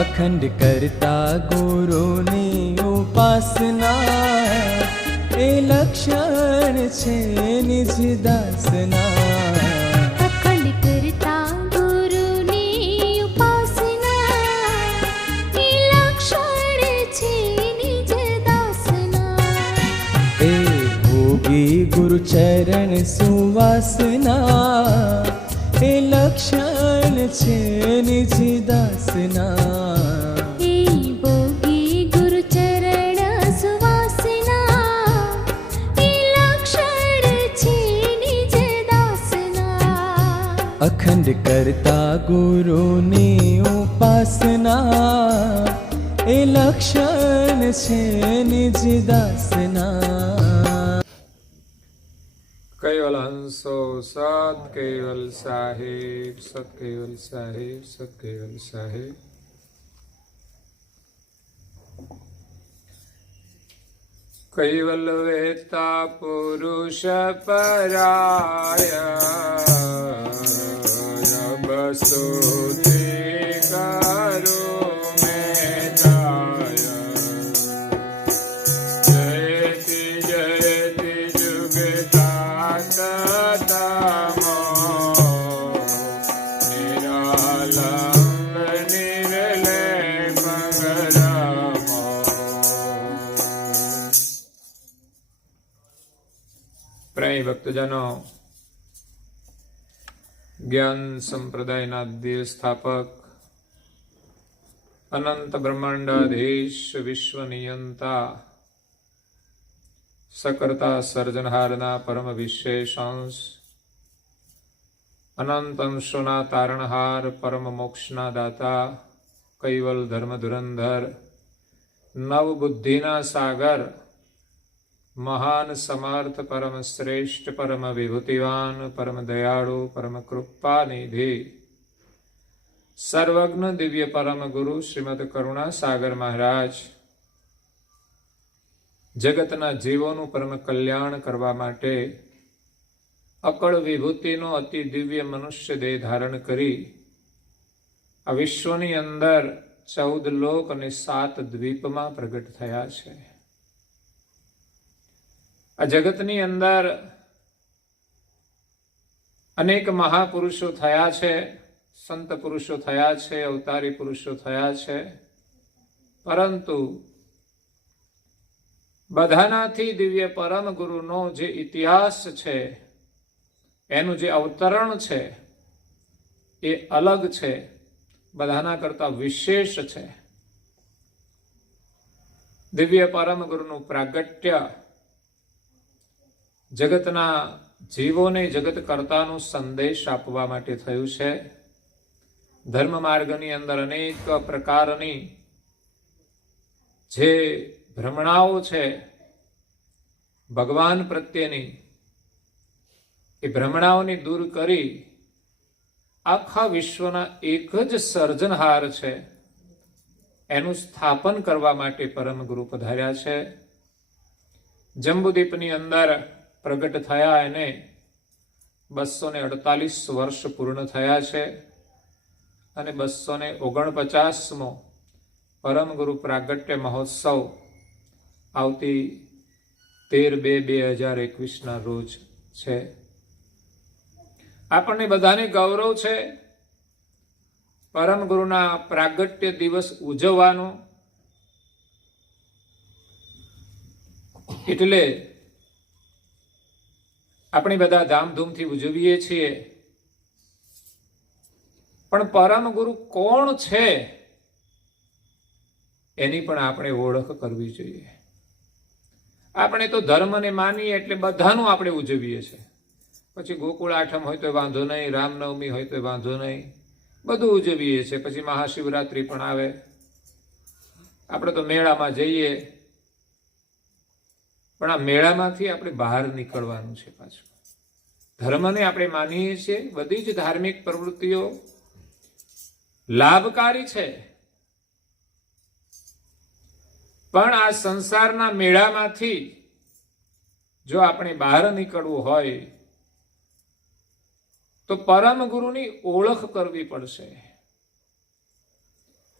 અખંડ કરતા ગુરુની ઉપાસના એ લક્ષણ છે નિજ દાસના. અખંડ કરતા ગુરુની ઉપાસના એ લક્ષણ છે નિજ દાસના. એ ભોગી ગુરુ ચરણ સુવાસના એ લક્ષણ છે નિજ દાસના. અખંડ કરતા ગુરુની ઉપાસના એ લક્ષણ છે નિજ દાસના. કૈવલ હંસો સત કૈવલ સાહેબ, સત કૈવલ સાહેબ, સત કૈવલ સાહેબ. કૈવલ વેતા પુરુષ પરાય બસુતિ કરો મેદાય. જયતિ જયતિ જુગતા તમો નિરાલંબ નિર્લેપ ગરમો. પ્રાય ભક્તજનો, જ્ઞાન સંપ્રદાયના દેવ સ્થાપક, અનંત બ્રહ્માંડાધીશ, વિશ્વ નિયંતા, સકર્તા સર્જનહારના પરમ વિશેષાંશ, અનંત અંશોના તારણહાર, પરમ મોક્ષના દાતા, કૈવલ ધર્મ ધુરંધર, નવ બુદ્ધિના સાગર, મહાન સમર્થ, પરમ શ્રેષ્ઠ, પરમ વિભૂતિવાન, પરમ દયાળુ, પરમ કૃપાનિધિ, સર્વજ્ઞ દિવ્ય પરમ ગુરુ શ્રીમદ કરુણા સાગર મહારાજ જગતના જીવોનું પરમ કલ્યાણ કરવા માટે અકળ વિભૂતિનો અતિ દિવ્ય મનુષ્ય દેહ ધારણ કરી આ વિશ્વની અંદર 14 લોક અને 7 દ્વીપમાં પ્રગટ થયા છે. આ જગતની અંદર અનેક મહાપુરુષો થયા છે, સંત પુરુષો થયા છે, અવતારી પુરુષો થયા છે, પરંતુ બધાનાથી દિવ્ય પરમ ગુરુનો જે ઇતિહાસ છે, એનું જે અવતરણ છે એ અલગ છે, બધાના કરતા વિશેષ છે. દિવ્ય પરમ ગુરુનું પ્રાગટ્ય જગતના જીવોને જગત કર્તાનો સંદેશ આપવા માટે થયું છે. ધર્મ માર્ગની અંદર અનેક પ્રકારની જે ભ્રમણાઓ છે ભગવાન પ્રત્યેની, એ ભ્રમણાઓને દૂર કરી આખા વિશ્વના એક જ સર્જનહાર છે એનું સ્થાપન કરવા માટે પરમ ગુરુ પધાર્યા છે. જંબુદ્વીપની અંદર પ્રગટ થયા એને 248 વર્ષ પૂર્ણ થયા છે અને 249મો પરમ ગુરુ પ્રાગટ્ય મહોત્સવ આવતી 13/2/2021ના રોજ છે. આપણને બધાને ગૌરવ છે પરમ ગુરુના પ્રાગટ્ય દિવસ ઉજવવાનો. એટલે આપણે બધા ધામધૂમથી ઉજવીએ છીએ, પણ પરમ ગુરુ કોણ છે એની પણ આપણે ઓળખ કરવી જોઈએ. આપણે તો ધર્મને માનીએ એટલે બધાનું આપણે ઉજવીએ છીએ. પછી ગોકુળ આઠમ હોય તો વાંધો નહીં, રામનવમી હોય તો વાંધો નહીં, બધું ઉજવીએ છીએ. પછી મહાશિવરાત્રિ પણ આવે, આપણે તો મેળામાં જઈએ, પણ આ મેળામાંથી આપણે બહાર નીકળવાનું છે. પાછું ધર્મને આપણે માનીએ છીએ, બધી જ ધાર્મિક પ્રવૃત્તિઓ લાભકારી છે, પણ આ સંસારના મેળામાંથી જો આપણે બહાર નીકળવું હોય તો પરમ ગુરુની ઓળખ કરવી પડશે.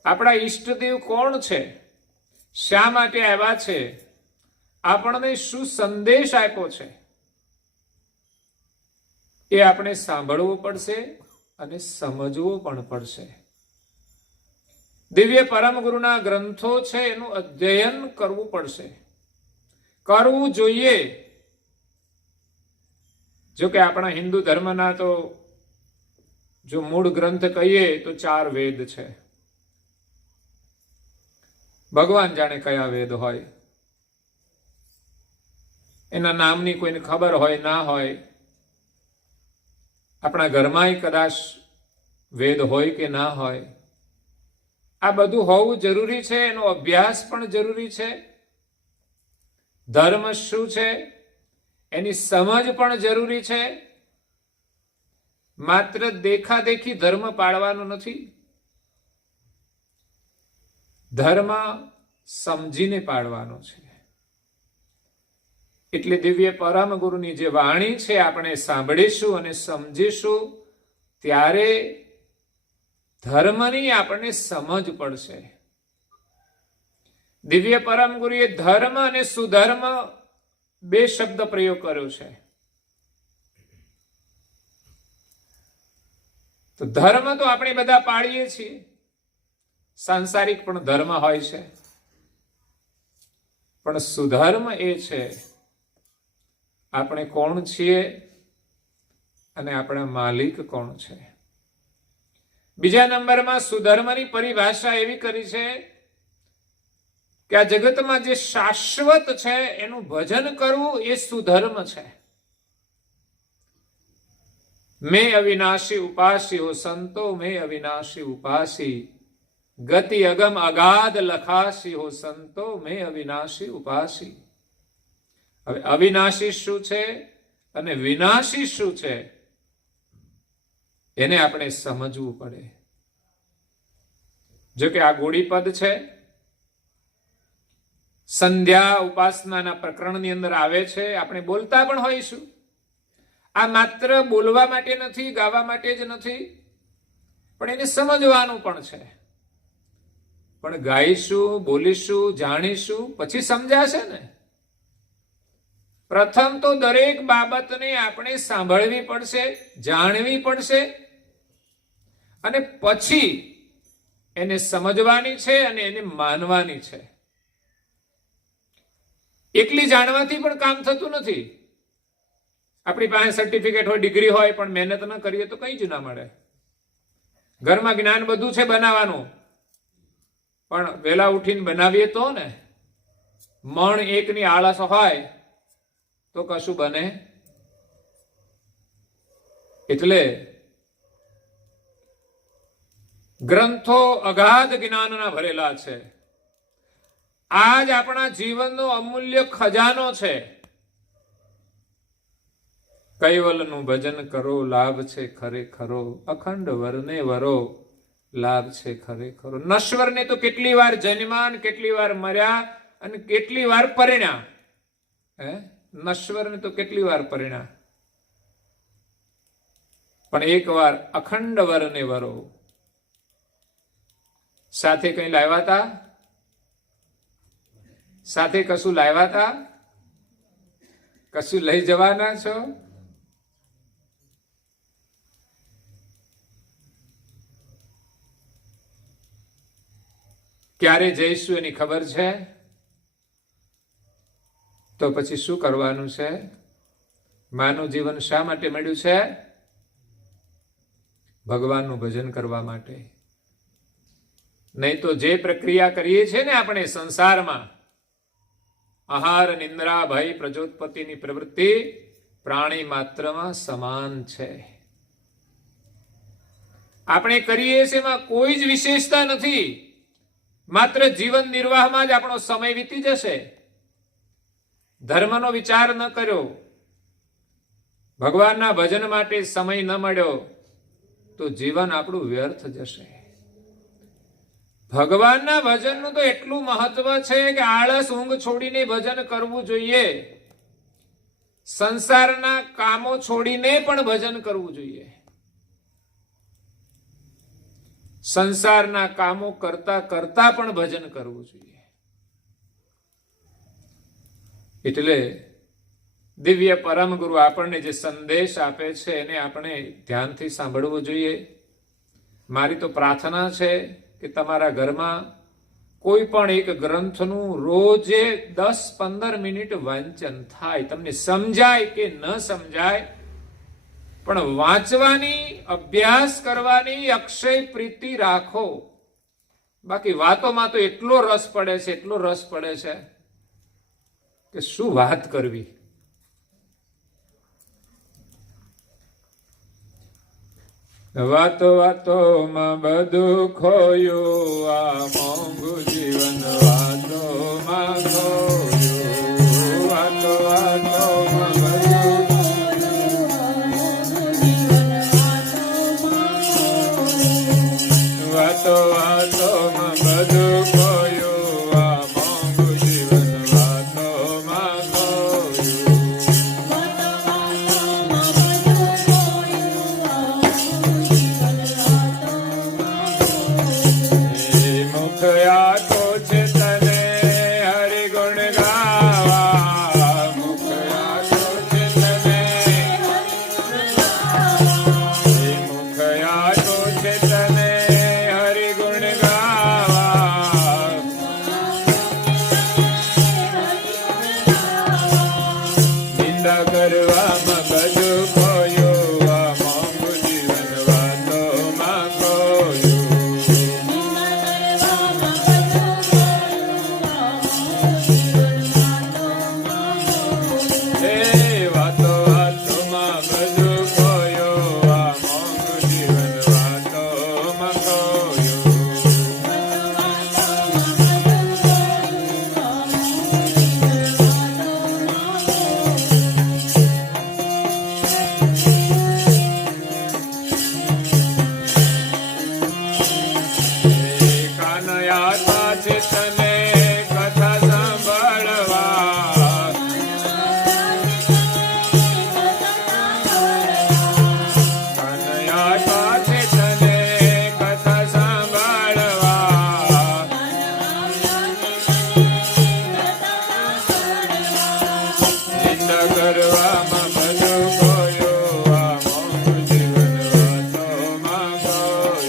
આપણા ઈષ્ટદેવ કોણ છે, શા માટે આવ્યા છે, આપણને શું સંદેશ આપ્યો છે, એ આપણે સાંભળવું પડશે અને સમજવું પણ પડશે. દિવ્ય પરમ ગુરુના ગ્રંથો છે એનું અધ્યયન કરવું પડશે, કરવું જોઈએ. જો કે આપણા હિન્દુ ધર્મના તો જો મૂળ ગ્રંથ કહીએ તો 4 વેદ છે. ભગવાન જાણે કયા વેદ હોય, એના નામની કોઈને ખબર હોય ના હોય. આપણા ઘરમાંય કદાચ વેદ હોય કે ના હોય. આ બધું હોવું જરૂરી છે, એનો અભ્યાસ પણ જરૂરી છે. ધર્મ શું છે એની સમજ પણ જરૂરી છે. માત્ર દેખાદેખી ધર્મ પાળવાનો નથી, ધર્મ સમજીને પાળવાનો છે. એટલે દિવ્ય પરમ ગુરુની જે વાણી છે આપણે સાંભળીશું અને સમજીશું ત્યારે ધર્મની આપણને સમજ પડશે. દિવ્ય પરમ ગુરુએ ધર્મ અને સુધર્મ 2 શબ્દ પ્રયોગ કર્યો છે. તો ધર્મ તો આપણે બધા પાળીએ છીએ, સાંસારિક પણ ધર્મ હોય છે, પણ સુધર્મ એ છે આપણે કોણ છીએ અને આપણા માલિક કોણ છે. બીજા નંબરમાં સુધર્મની પરિભાષા એવી કરી છે કે આ જગતમાં જે શાશ્વત છે એનું ભજન કરવું એ સુધર્મ છે. મેં અવિનાશી ઉપાસી હો સંતો, મેં અવિનાશી ઉપાસી, ગતિ અગમ અગાધ લખાસી હો સંતો, મેં અવિનાશી ઉપાસી. હવે અવિનાશી શું છે અને વિનાશી શું છે એને આપણે સમજવું પડે. જો કે આ ગોળીપદ છે, સંધ્યા ઉપાસનાના પ્રકરણની અંદર આવે છે, આપણે બોલતા પણ હોઈશું. આ માત્ર બોલવા માટે નથી, ગાવા માટે જ નથી, પણ એને સમજવાનું પણ છે. પણ ગાઈશું, બોલીશું, જાણીશું પછી સમજાશે ને. પ્રથમ તો દરેક બાબતને આપણે સાંભળવી પડશે, જાણવી પડશે અને પછી એને સમજવાની છે અને એને માનવાની છે. એકલી જાણવાથી પણ કામ થતું નથી. આપણી પાસે સર્ટિફિકેટ હોય, ડિગ્રી હોય, પણ મહેનત ન કરીએ તો કઈ જ ના મળે. ઘરમાં જ્ઞાન બધું છે બનાવવાનું, પણ વહેલા ઉઠીને બનાવીએ તો ને. મણ એકની આળસ હોય તો કશું બને. એટલે ગ્રંથો અગાધ જ્ઞાનના ભરેલા છે. આજ આપણા જીવનનો અમૂલ્ય ખજાનો છે. કૈવલનું ભજન કરો, લાભ છે ખરેખરો, અખંડ વરને વરો, લાભ છે ખરેખરો. નશ્વરને તો કેટલી વાર જન્માન, કેટલી વાર મર્યા અને કેટલી વાર પરિણ્યા. નશ્વરને તો કેટલી વાર પરિણ્યા, પણ એક વાર અખંડ વરને વરો. સાથે કઈ લાવ્યા હતા? સાથે કશું લાવ્યા હતા? કશું લઈ જવાના છો? ક્યારે જઈશું એની ખબર છે? તો પછી શું કરવાનું છે? માનવ જીવન શા માટે મળ્યું છે? ભગવાનનું ભજન કરવા માટે. નહીં તો જે પ્રક્રિયા કરીએ છીએ ને આપણે સંસારમાં, આહાર, નિંદ્રા, ભય, પ્રજોત્પત્તિની પ્રવૃત્તિ પ્રાણી માત્રમાં સમાન છે. આપણે કરીએ છીએ એમાં કોઈ જ વિશેષતા નથી. માત્ર જીવન નિર્વાહમાં જ આપણો સમય વીતી જશે. ધર્મનો વિચાર ન કર્યો, ભગવાનના ભજન માટે સમય ન મળ્યો તો જીવન આપણું વ્યર્થ જશે. ભગવાનના ભજનનું તો એટલું મહત્વ છે કે આળસ, ઊંઘ છોડીને ભજન કરવું જોઈએ. સંસારના કામો છોડીને પણ ભજન કરવું જોઈએ. સંસારના કામો કરતા કરતા પણ ભજન કરવું જોઈએ. એટલે દિવ્ય પરમ ગુરુ આપણને જે સંદેશ આપે છે એને આપણે ધ્યાનથી સાંભળવું જોઈએ. મારી તો પ્રાર્થના છે કે તમારા ઘરમાં કોઈ પણ એક ગ્રંથનું રોજે 10-15 મિનિટ વાંચન થાય. તમને સમજાય કે ન સમજાય, પણ વાંચવાની, અભ્યાસ કરવાની અક્ષય પ્રીતિ રાખો. બાકી વાતોમાં તો એટલો રસ પડે છે, એટલો રસ પડે છે કે શું વાત કરવી. વાતો વાતોમાં બધું ખોયું, આ મોંઘું જીવન વાતોમાં ખોયું. વાતો વાતોમાં બધું, વાતો વાતોમાં બધું ખોયું, આ મોંઘું જીવન વાતોમાં ખોયું. મુખયા તો છે તને હરિગુણ ગાવા, મુખયા તો છે તને, મુખયા તો છે તને હરિગુણ ગાવા. નિંદા કરવામાં બધું ખોયું, આ મોંઘું જીવન વાતોમાં ખોયું. વાતો વાતોમાં બધું ખોયું, આ મોંઘું જીવન વાતોમાં ખોયું. કાનયા છે તને કથા સાંભળવા, કાનયા છે તને કથા સાંભળવા. નિંદા કરવામાં બધું ખોયું, આ મોંઘું જીવન વાતોમાં ખોયું.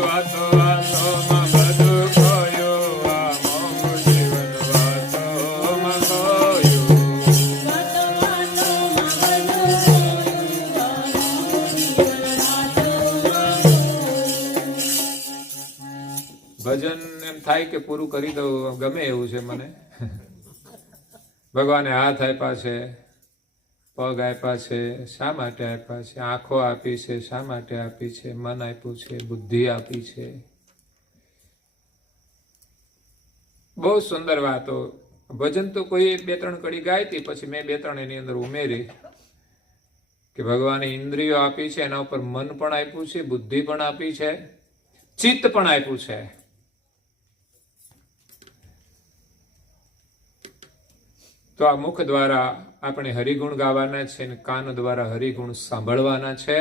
વાતો વાતોમાં બધું ખોયું, આ મોંઘું જીવન વાતોમાં ખોયું. ભજન એમ થાય કે પૂરું કરી દઉં, ગમે એવું છે મને. ભગવાને હાથ આપ્યા છે, પગ આપ્યા છે, શા માટે આપ્યા છે? આંખો આપી છે, શા માટે આપી છે? મન આપ્યું છે, બુદ્ધિ આપી છે. બહુ સુંદર વાતો. ભજન તો કોઈ 2-3 કડી ગાઈ હતી, પછી મેં 2-3 એની અંદર ઉમેરી કે ભગવાને ઇન્દ્રિયો આપી છે, એના ઉપર મન પણ આપ્યું છે, બુદ્ધિ પણ આપી છે, ચિત્ત પણ આપ્યું છે. તો આ મુખ દ્વારા આપણે હરિગુણ ગાવાના છે અને કાન દ્વારા હરિગુણ સાંભળવાના છે.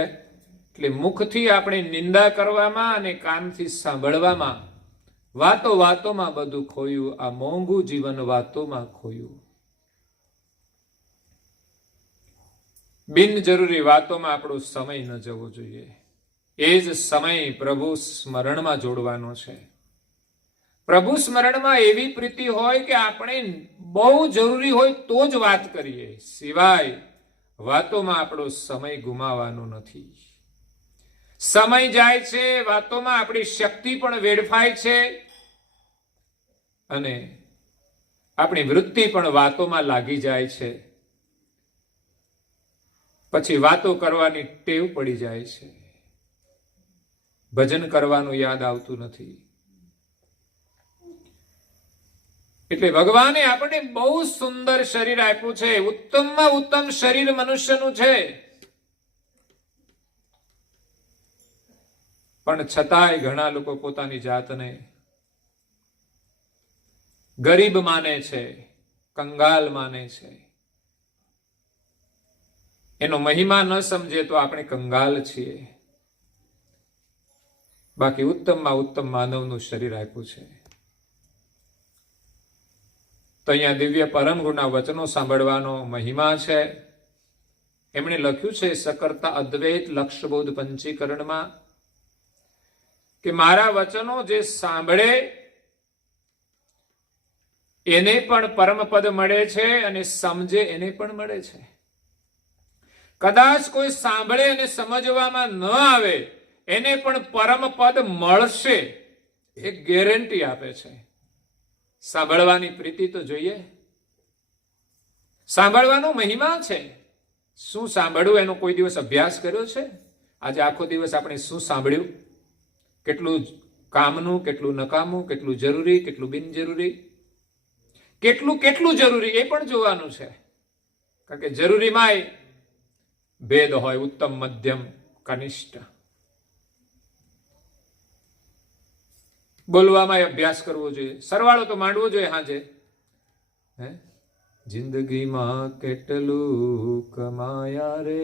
એટલે મુખથી આપણે નિંદા કરવામાં અને કાનથી સાંભળવામાં, વાતો વાતોમાં બધું ખોયું, આ મોંઘું જીવન વાતોમાં ખોયું. બિનજરૂરી વાતોમાં આપણો સમય ન જવો જોઈએ. એ જ સમય પ્રભુ સ્મરણમાં જોડવાનો છે. પ્રભુ સ્મરણમાં એવી પ્રીતિ હોય કે આપણે બહુ જરૂરી હોય તો જ વાત કરીએ, સિવાય વાતોમાં આપણો સમય ગુમાવવાનો નથી. સમય જાય છે, વાતોમાં આપણી શક્તિ પણ વેડફાય છે અને આપણી વૃત્તિ પણ વાતોમાં લાગી જાય છે. પછી વાતો કરવાની ટેવ પડી જાય છે, ભજન કરવાનું યાદ આવતું નથી. એટલે ભગવાને આપણને બહુ સુંદર શરીર આપ્યું છે, ઉત્તમમાં ઉત્તમ શરીર મનુષ્યનું છે, પણ છતાંય ઘણા લોકો પોતાની જાતને ગરીબ માને છે, કંગાલ માને છે. એનો મહિમા ન સમજે તો આપણે કંગાલ છીએ. બાકી ઉત્તમમાં ઉત્તમ માનવનું શરીર આપ્યું છે. તો અહીંયા દિવ્ય પરમ ગુરુના વચનો સાંભળવાનો મહિમા છે. એમણે લખ્યું છે સકર્તા અદ્વૈત લક્ષબોધ પંચીકરણમાં કે મારા વચનો જે સાંભળે એને પણ પરમપદ મળે છે અને સમજે એને પણ મળે છે. કદાચ કોઈ સાંભળે અને સમજવામાં ન આવે એને પણ પરમપદ મળશે એ ગેરંટી આપે છે. સાંભળવાની પ્રીતિ તો જોઈએ. સાંભળવાનો મહિમા છે. શું સાંભળવું એનો કોઈ દિવસ અભ્યાસ કર્યો છે? આજે આખો દિવસ આપણે શું સાંભળ્યું? કેટલું કામનું, કેટલું નકામું, કેટલું જરૂરી, કેટલું બિનજરૂરી, કેટલું જરૂરી એ પણ જોવાનું છે. કારણ કે જરૂરીમાંય ભેદ હોય, ઉત્તમ, મધ્યમ, કનિષ્ઠ. બોલવામાં અભ્યાસ કરવો જોઈએ. સરવાળો તો માંડવો જોઈએ હાજે. જિંદગીમાં કેટલું કમાયા રે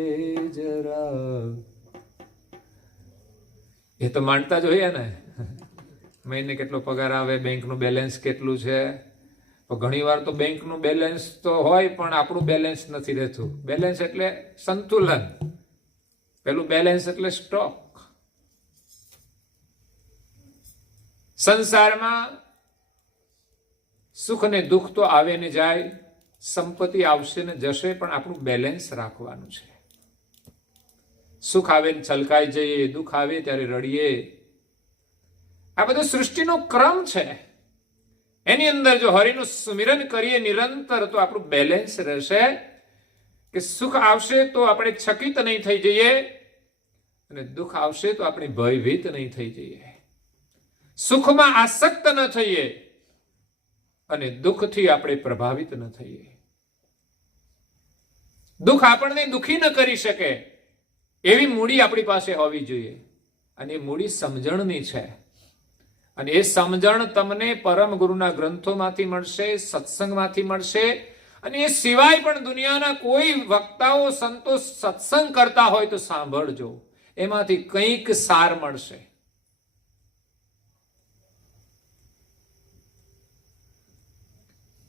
જરા, એ તો માંડતા જ હોઈએ ને. મહિને કેટલો પગાર આવે, બેંકનું બેલેન્સ કેટલું છે. ઘણી વાર તો બેંકનું બેલેન્સ તો હોય પણ આપણું બેલેન્સ નથી રહેતું. બેલેન્સ એટલે સંતુલન, પેલું બેલેન્સ એટલે સ્ટોક. સંસારમાં સુખ ને દુઃખ તો આવે ને જાય, સંપત્તિ આવશે ને જશે, પણ આપણું બેલેન્સ રાખવાનું છે. સુખ આવે ને છલકાઈ જઈએ, દુઃખ આવે ત્યારે રડીએ. આ બધો સૃષ્ટિનો ક્રમ છે. એની અંદર જો હરિનું સુમિરન કરીએ નિરંતર તો આપણું બેલેન્સ રહેશે. કે સુખ આવશે તો આપણે ચકિત નહીં થઈ જઈએ અને દુઃખ આવશે તો આપણે ભયભીત નહીં થઈ જઈએ. સુખમાં આસક્ત ન થઈએ અને દુઃખથી આપણે પ્રભાવિત ન થઈએ. દુઃખ આપણને દુઃખી ન કરી શકે એવી મૂડી આપણી પાસે હોવી જોઈએ. અને એ મૂડી સમજણની છે. અને એ સમજણ તમને પરમ ગુરુના ગ્રંથોમાંથી મળશે, સત્સંગમાંથી મળશે. અને એ સિવાય પણ દુનિયાના કોઈ વક્તાઓ, સંતો સત્સંગ કરતા હોય તો સાંભળજો, એમાંથી કંઈક સાર મળશે.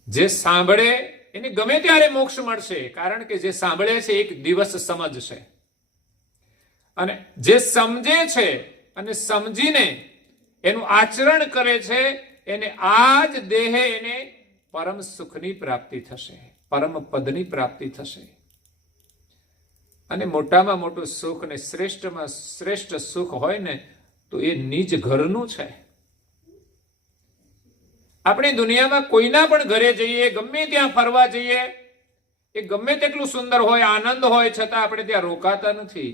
જે સાંભળે એને ગમે ત્યારે મોક્ષ મળશે. કારણ કે જે સાંભળે છે એક દિવસ સમજશે. અને જે સમજે છે અને સમજીને એનું આચરણ કરે છે એને આ જ દેહે એને પરમ સુખની પ્રાપ્તિ થશે, પરમ પદની પ્રાપ્તિ થશે. અને મોટામાં મોટું સુખ ને શ્રેષ્ઠમાં શ્રેષ્ઠ સુખ હોય ને તો એ નિજ ઘરનું છે. આપણે દુનિયામાં કોઈના પણ ઘરે જઈએ, ગમે ત્યાં ફરવા જઈએ, એ ગમે તેટલું સુંદર હોય, આનંદ હોય, છતાં આપણે ત્યાં રોકાતા નથી.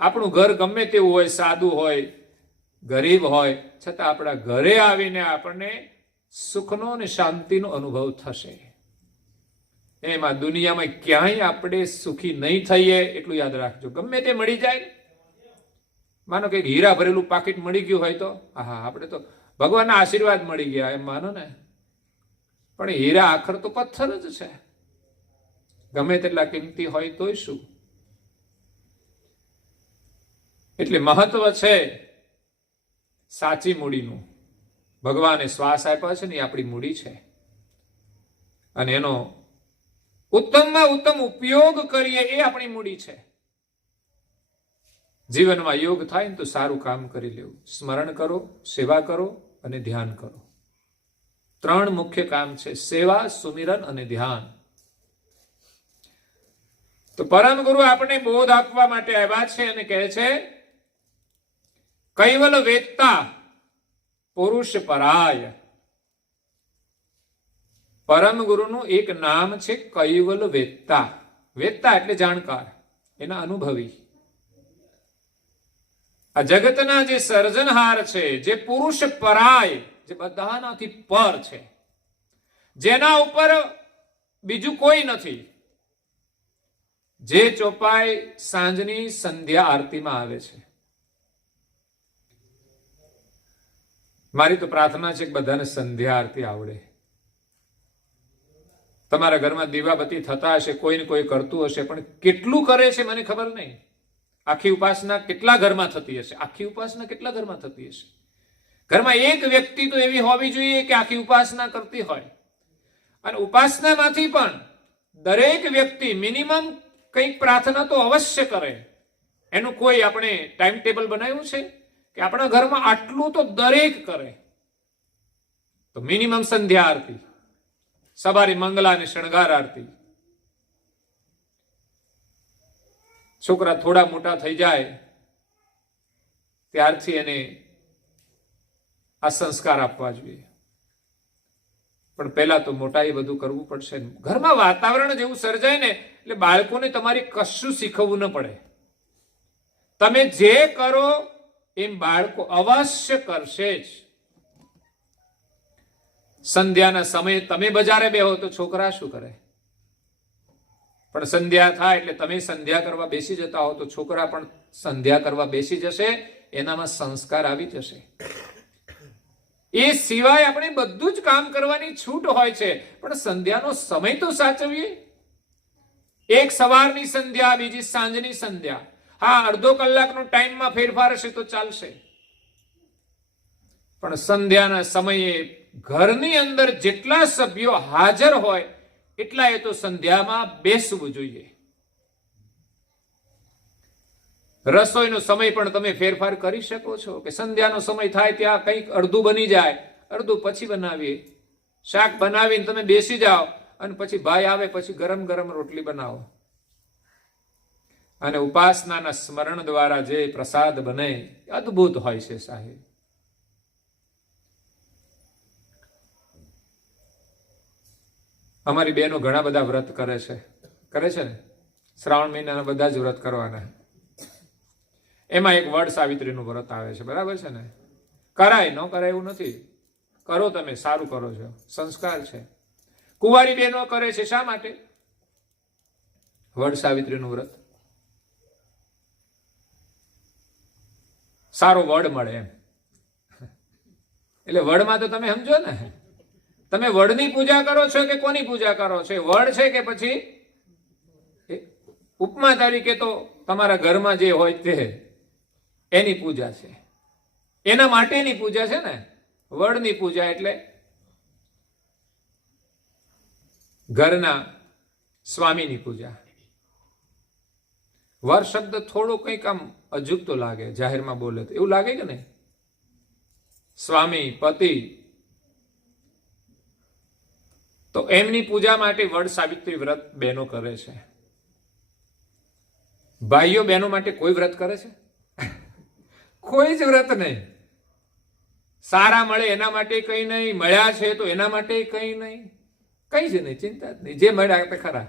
આપણું ઘર ગમે તેવું હોય, સાદું હોય, ગરીબ હોય, છતાં આપણા ઘરે આવીને આપણને સુખનો અને શાંતિનો અનુભવ થશે. એમાં દુનિયામાં ક્યાંય આપણે સુખી નહીં થઈએ એટલું યાદ રાખજો. ગમે તે મળી જાય, માનો કે હીરા ભરેલું પાકીટ મળી ગયું હોય તો હા, આપણે તો ભગવાનના આશીર્વાદ મળી ગયા એમ માનો ને. પણ હીરા આખર તો પથ્થર જ છે. ગમે તેટલા કિંમતી હોય તોય શું. એટલે મહત્વ છે સાચી મૂડીનું. ભગવાને શ્વાસ આપ્યા છે ને એ આપણી મૂડી છે. અને એનો ઉત્તમમાં ઉત્તમ ઉપયોગ કરીએ એ આપણી મૂડી છે. જીવનમાં યોગ થાય ને તો સારું કામ કરી લેવું. સ્મરણ કરો, સેવા કરો અને ધ્યાન કરો. 3 મુખ્ય કામ છે: સેવા, સુમિરન અને ધ્યાન. તો પરમ ગુરુ આપણને બોધ આપવા માટે આવ્યા છે અને કહે છે કૈવલ વેત્તા પુરુષ પરાય. પરમ ગુરુનું એક નામ છે કૈવલ વેત્તા. વેત્તા એટલે જાણકાર, એના અનુભવી. આ જગતના જે સર્જનહાર છે, જે પુરુષ પરાય, જે બધાનાથી પર છે, જેના ઉપર બીજું કોઈ નથી, જે ચોપાઈ સાંજની સંધ્યા આરતીમાં આવે છે. મારી તો પ્રાર્થના છે કે બધાને સંધ્યા આરતી આવડે. તમારા ઘરમાં દીવાબત્તી થતા હશે, કોઈને કોઈ કરતું હશે, પણ કેટલું કરે છે મને ખબર નહીં. આખી ઉપાસના કેટલા ઘરમાં થતી હશે? આખી ઉપાસના કેટલા ઘરમાં થતી હશે? ઘરમાં એક વ્યક્તિ તો એવી હોવી જોઈએ કે આખી ઉપાસના કરતી હોય. અને ઉપાસનામાંથી પણ દરેક વ્યક્તિ મિનિમમ કંઈક પ્રાર્થના તો અવશ્ય કરે. એનું કોઈ આપણે ટાઈમ ટેબલ બનાવ્યું છે કે આપણા ઘરમાં આટલું તો દરેક કરે? તો મિનિમમ સંધ્યા આરતી, સવારે મંગલા અને શણગાર આરતી. છોકરા થોડા મોટા થઈ જાય ત્યારથી એને આ સંસ્કાર આપવા જોઈએ. પણ પહેલા તો મોટા એ બધું કરવું પડશે. ઘરમાં વાતાવરણ જેવું સર્જાય ને એટલે બાળકોને તમારે કશું શીખવવું ન પડે. તમે જે કરો એમ બાળકો અવશ્ય કરશે જ. સંધ્યાના સમયે તમે બજારે બેહો તો છોકરા શું કરે? પણ સંધ્યા થાય એટલે તમે સંધ્યા કરવા બેસી જતા હો તો છોકરા પણ સંધ્યા કરવા બેસી જશે. એનામાં સંસ્કાર આવી જશે. એ સિવાય આપણે બધું જ કામ કરવાની છૂટ હોય છે, પણ સંધ્યાનો સમય તો સાચવીએ. એક સવારની સંધ્યા, બીજી સાંજની સંધ્યા. હા, અડધો કલાકનો ટાઈમમાં ફેરફાર હશે તો ચાલશે, પણ સંધ્યાના સમયે ઘરની અંદર જેટલા સભ્યો હાજર હોય એટલા એ તો સંધ્યામાં બેસવું જોઈએ. રસોઈનો સમય પણ તમે ફેરફાર કરી શકો છો કે સંધ્યાનો સમય થાય ત્યાં કંઈક અડધું બની જાય, અડધું પછી બનાવીએ. શાક બનાવીને તમે બેસી જાઓ અને પછી ભાઈ આવે પછી ગરમ ગરમ રોટલી બનાવો. અને ઉપાસનાના સ્મરણ દ્વારા જે પ્રસાદ બને અદ્ભુત હોય છે સાહેબ. અમારી બહેનો ઘણા બધા વ્રત કરે છે ને. શ્રાવણ મહિનાના બધા જ વ્રત કરવાના. એમાં એક વડ સાવિત્રીનું વ્રત આવે છે, બરાબર છે ને? કરાય, ન કરાય એવું નથી. કરો, તમે સારું કરો છો, સંસ્કાર છે. કુંવારી બહેનો કરે છે શા માટે? વડ સાવિત્રીનું વ્રત. સારો વડ મળે એમ. એટલે વડમાં તો તમે સમજો ને, તમે વડની પૂજા કરો છો કે કોની પૂજા કરો છો? વડ છે કે પછી ઉપમા તરીકે તો તમારા ઘરમાં જે હોય તે એની પૂજા છે. એના માટેની પૂજા છે ને વડની પૂજા. એટલે ઘરના સ્વામીની પૂજા. વર શબ્દ થોડો કંઈક આમ અજુગતો લાગે, જાહેરમાં બોલે તો એવું લાગે કે નહીં? સ્વામી, પતિ, તો એમની પૂજા માટે વડ સાવિત્રી વ્રત બહેનો કરે છે. ભાઈઓ બહેનો માટે કોઈ વ્રત કરે છે? કોઈ જ વ્રત નહીં. સારા મળે એના માટે કંઈ નહીં, મળ્યા છે તો એના માટે કંઈ નહીં, કંઈ જ નહીં, ચિંતા જ નહીં. જે મળ્યા તે ખરા.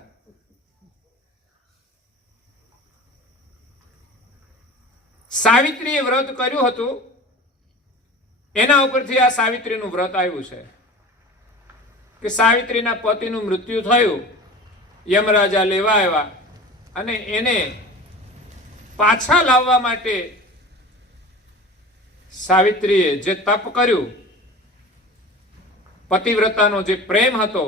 સાવિત્રીએ વ્રત કર્યું હતું, એના ઉપરથી આ સાવિત્રીનું વ્રત આવ્યું છે કે સાવિત્રીના પતિનું મૃત્યુ થયું, યમરાજા લેવા આવ્યા અને એને પાછા લાવવા માટે સાવિત્રીએ જે તપ કર્યું, પતિવ્રતાનો જે પ્રેમ હતો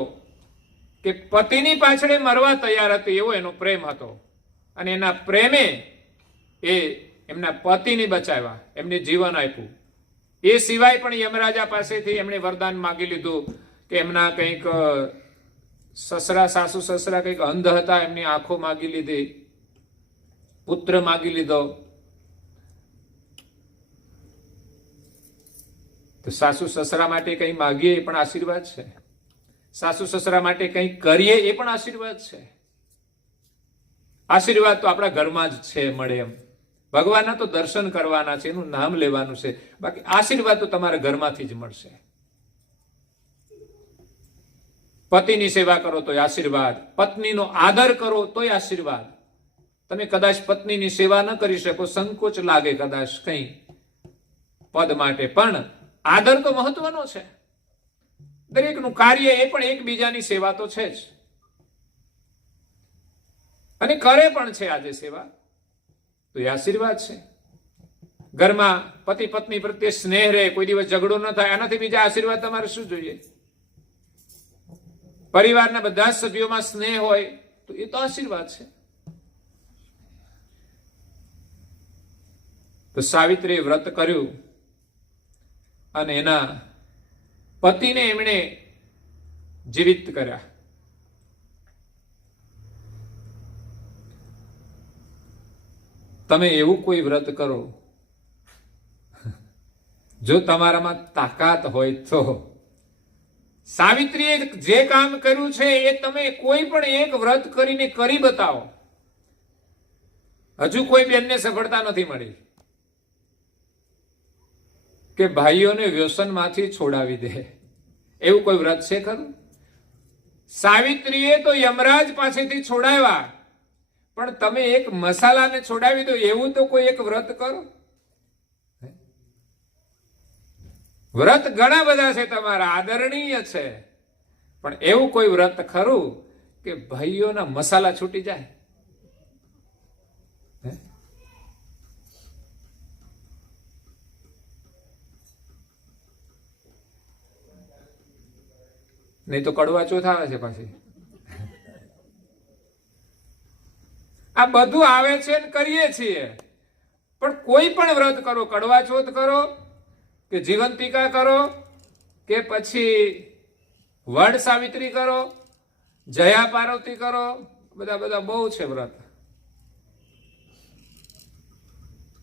કે પતિની પાછળ મરવા તૈયાર હતી, એવો એનો પ્રેમ હતો. અને એના પ્રેમે એ એમના પતિને બચાવ્યા, એમને જીવન આપ્યું. એ સિવાય પણ યમરાજા પાસેથી એમણે વરદાન માગી લીધું કે એમના કંઈક સસરા, સાસુ સસરા કંઈક અંધ હતા, એમની આંખો માગી લીધી, પુત્ર માગી લીધો. તો સાસુ સસરા માટે કંઈ માગીએ એ પણ આશીર્વાદ છે. સાસુ સસરા માટે કંઈ કરીએ એ પણ આશીર્વાદ છે. આશીર્વાદ તો આપણા ઘરમાં જ છે, મળે એમ. ભગવાનના તો દર્શન કરવાના છે, એનું નામ લેવાનું છે, બાકી આશીર્વાદ તો તમારા ઘરમાંથી જ મળશે. પતિની સેવા કરો તોય આશીર્વાદ, પત્નીનો આદર કરો તોય આશીર્વાદ. તમે કદાચ પત્નીની સેવા ન કરી શકો, સંકોચ લાગે કદાચ કંઈ પદ માટે, પણ આદર તો મહત્વનો છે. દરેકનું કાર્ય એ પણ એકબીજાની સેવા તો છે જ, અને કરે પણ છે આજે સેવા, તો એ આશીર્વાદ છે. ઘરમાં પતિ પત્ની પ્રત્યે સ્નેહ રહે, કોઈ દિવસ ઝઘડો ન થાય, આનાથી બીજા આશીર્વાદ તમારે શું જોઈએ? પરિવારના બધા સભ્યોમાં સ્નેહ હોય તો એ તો આશીર્વાદ છે. તો સાવિત્રીએ વ્રત કર્યું અને એના પતિને એમણે જીવિત કર્યા. તમે એવું કોઈ વ્રત કરો, જો તમારામાં તાકાત હોય તો. સાવિત્રીએ જે કામ કર્યું છે એ તમે કોઈ પણ એક વ્રત કરીને કરી બતાવો. હજુ કોઈ બેનને સફળતા નથી મળી કે ભાઈઓને વ્યસનમાંથી છોડાવી દે. એવું કોઈ વ્રત છે ખરું? સાવિત્રીએ તો યમરાજ પાસેથી છોડાવ્યા, પણ તમે એક મસાલાને છોડાવી દો એવું તો કોઈ એક વ્રત કરો. વ્રત ઘણા બધા છે તમારા, આદરણીય છે, પણ એવું કોઈ વ્રત ખરું કે ભાઈઓના મસાલા છૂટી જાય? નહીં તો કડવા ચોથ આવે છે પાછી. આ બધું આવે છે ને કરીએ છીએ, પણ કોઈ પણ વ્રત કરો, કડવા ચોથ કરો કે જીવંતિકા કરો કે પછી વડ સાવિત્રી કરો, જયા પાર્વતી કરો, બધા બહુ છે વ્રત.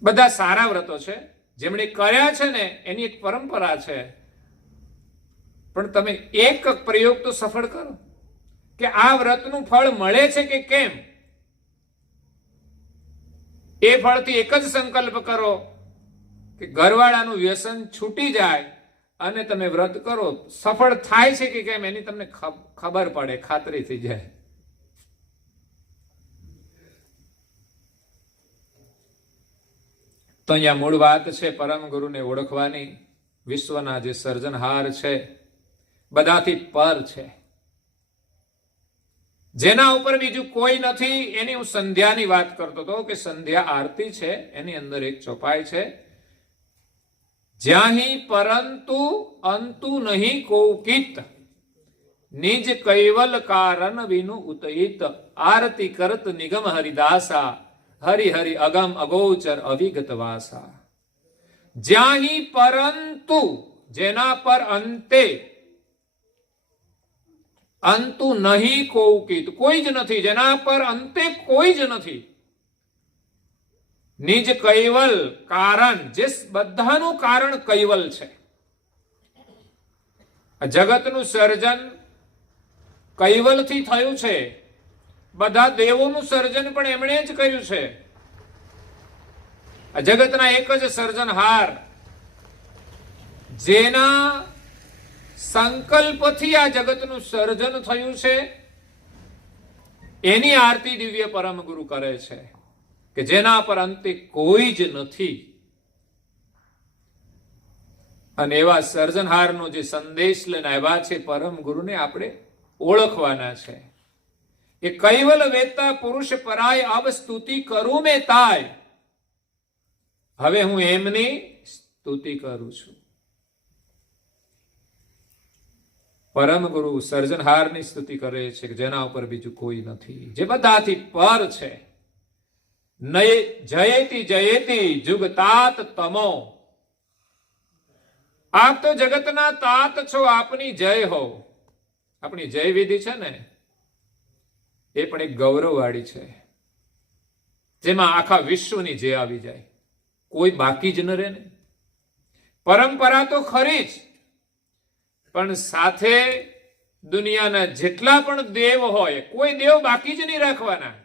બધા સારા વ્રતો છે, જેમણે કર્યા છે ને એની એક પરંપરા છે. પણ તમે એક પ્રયોગ તો સફળ કરો કે આ વ્રતનું ફળ મળે છે કે કેમ. એ ફળથી એક જ સંકલ્પ કરો કે ઘરવાળાનું વ્યસન છૂટી જાય અને તમે વ્રત કરો. સફળ થાય છે કે કેમ એની તમને ખબર પડે, ખાતરી થઈ જાય. તો અહીંયા મૂળ વાત છે પરમ ગુરુને ઓળખવાની. વિશ્વના જે સર્જનહાર છે, બધાથી પર છે, જેના ઉપર બીજું કોઈ નથી. એની હું સંધ્યાની વાત કરતો હતો કે સંધ્યા આરતી છે, એની અંદર એક ચોપાઈ છે, જ્યાહી પરંતુ અંતુ નહીં કૌકિત નિજ કૈવલ કારણ વિનુ ઉતયિત આરતી કરત નિગમ હરિદાસા હરિ હરિ અગમ અગોચર અવિગત વાસા. જ્યાહી પરંતુ, જેના પર અંતે, અંતુ નહીં કૌકિત, કોઈ જ નથી, જેના પર અંતે કોઈ જ નથી. નિજ કૈવલ કારણ, જે બધાનું કારણ કૈવલ છે. જગતનું સર્જન કૈવલથી થયું છે. બધા દેવોનું સર્જન પણ એમણે જ કર્યું છે. આ જગતના એક જ સર્જનહાર, જેના સંકલ્પથી આ જગતનું સર્જન થયું છે, એની આરતી દિવ્ય પરમ ગુરુ કરે છે કે જેના પર અંતે કોઈ જ નથી. અને એવા સર્જનહારનો જે સંદેશ લઈને આવ્યા છે પરમ ગુરુને આપણે ઓળખવાના છે. એ કૈવલ વેતા પુરુષ પરાય અબ સ્તુતિ કરું મેં તાય. હવે હું એમની સ્તુતિ કરું છું. પરમ ગુરુ સર્જનહારની સ્તુતિ કરે છે કે જેના ઉપર બીજું કોઈ નથી, જે બધાથી પર છે. જયેતી જયેતી જુગ તાત તમો. આપ તો જગતના તાત છો, આપની જય હો. આપણી જય વિધિ છે ને એ પણ એક ગૌરવવાળી છે, જેમાં આખા વિશ્વની જય આવી જાય, કોઈ બાકી જ ન રહે ને. પરંપરા તો ખરી જ, પણ સાથે દુનિયાના જેટલા પણ દેવ હોય, કોઈ દેવ બાકી જ નહીં રાખવાના.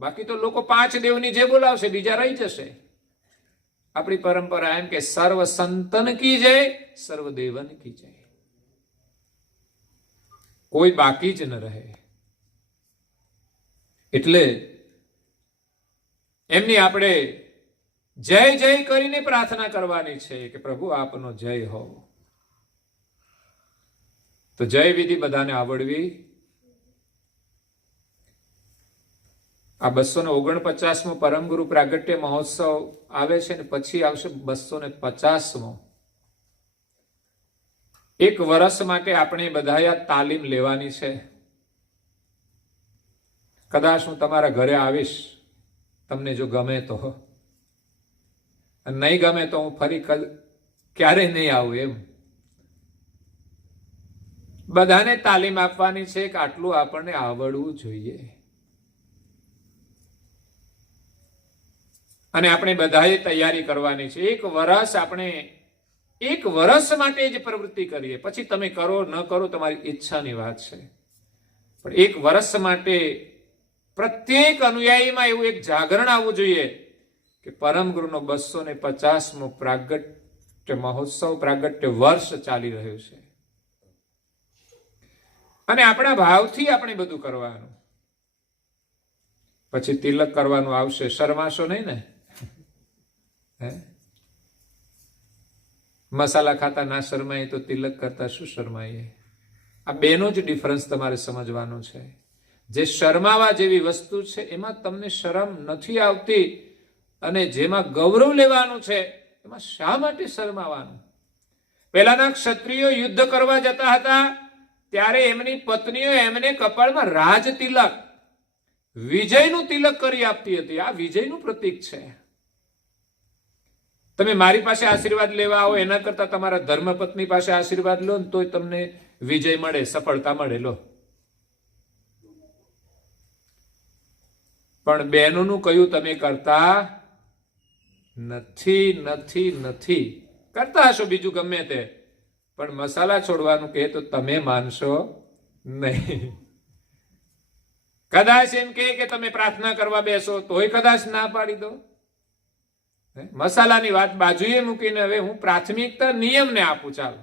બાકી તો લોકો 5 દેવની જે બોલાવશે, બીજા રહી જશે. આપણી પરંપરા એમ કે સર્વ સંતન કી જય, સર્વ દેવન કી જય. કોઈ બાકી જ ન રહે. એટલે એમની આપણે જય જય કરીને પ્રાર્થના કરવાની છે કે પ્રભુ આપનો જય હો. તો જય વિધિ બધાને આવડવી. આ 249મો પરમ ગુરુ પ્રાગટ્ય મહોત્સવ આવે છે ને પછી આવશે 250મો. 1 વર્ષ માટે આપણે બધાએ આ તાલીમ લેવાની છે. કદાચ હું તમારા ઘરે આવીશ, તમને જો ગમે તો, નહીં ગમે તો હું ફરી ક્યારેય નહીં આવું. એમ બધાને તાલીમ આપવાની છે કે આટલું આપણને આવડવું જોઈએ. અને આપણે બધાએ તૈયારી કરવાની છે. 1 વર્ષ આપણે 1 વર્ષ માટે જ પ્રવૃત્તિ કરીએ. પછી તમે કરો ન કરો તમારી ઈચ્છાની વાત છે. પણ 1 વર્ષ માટે પ્રત્યેક અનુયાયીમાં એવું એક જાગરણ આવવું જોઈએ કે પરમ ગુરુનો 250મો પ્રાગટ્ય મહોત્સવ, પ્રાગટ્ય વર્ષ ચાલી રહ્યું છે. અને આપણા ભાવથી આપણે બધું કરવાનું. પછી તિલક કરવાનું આવશે. શરમાશો નહીં ને? મસાલા ખાતા ના શરમાઈએ તો તિલક કરતા શું શરમાઈએ? આ બેનો જ ડિફરન્સ તમારે સમજવાનો છે. જે શરમાવા જેવી વસ્તુ છે એમાં તમને શરમ નથી આવતી, અને જેમાં ગૌરવ લેવાનું છે એમાં શા માટે શરમાવાનું? પહેલાના ક્ષત્રિયો યુદ્ધ કરવા જતા હતા ત્યારે એમની પત્નીઓ એમને કપાળમાં રાજ તિલક, વિજયનું તિલક કરી આપતી હતી. આ વિજયનું પ્રતીક છે. તમે મારી પાસે આશીર્વાદ લેવા આવો એના કરતા તમારા ધર્મપત્ની પાસે આશીર્વાદ લો ને તોય તમને વિજય મળે, સફળતા મળે. લો, પણ બહેનોનું કયું તમે કરતા નથી. નથી નથી કરતા હશો બીજું ગમે તે, પણ મસાલા છોડવાનું કહે તો તમે માનશો નહીં. કદાચ એમ કે તમે પ્રાર્થના કરવા બેસો તોય કદાચ ના પાડી દો. મસાલાની વાત બાજુએ મૂકીને હવે હું પ્રાથમિકતા નિયમને આપું. ચાલો,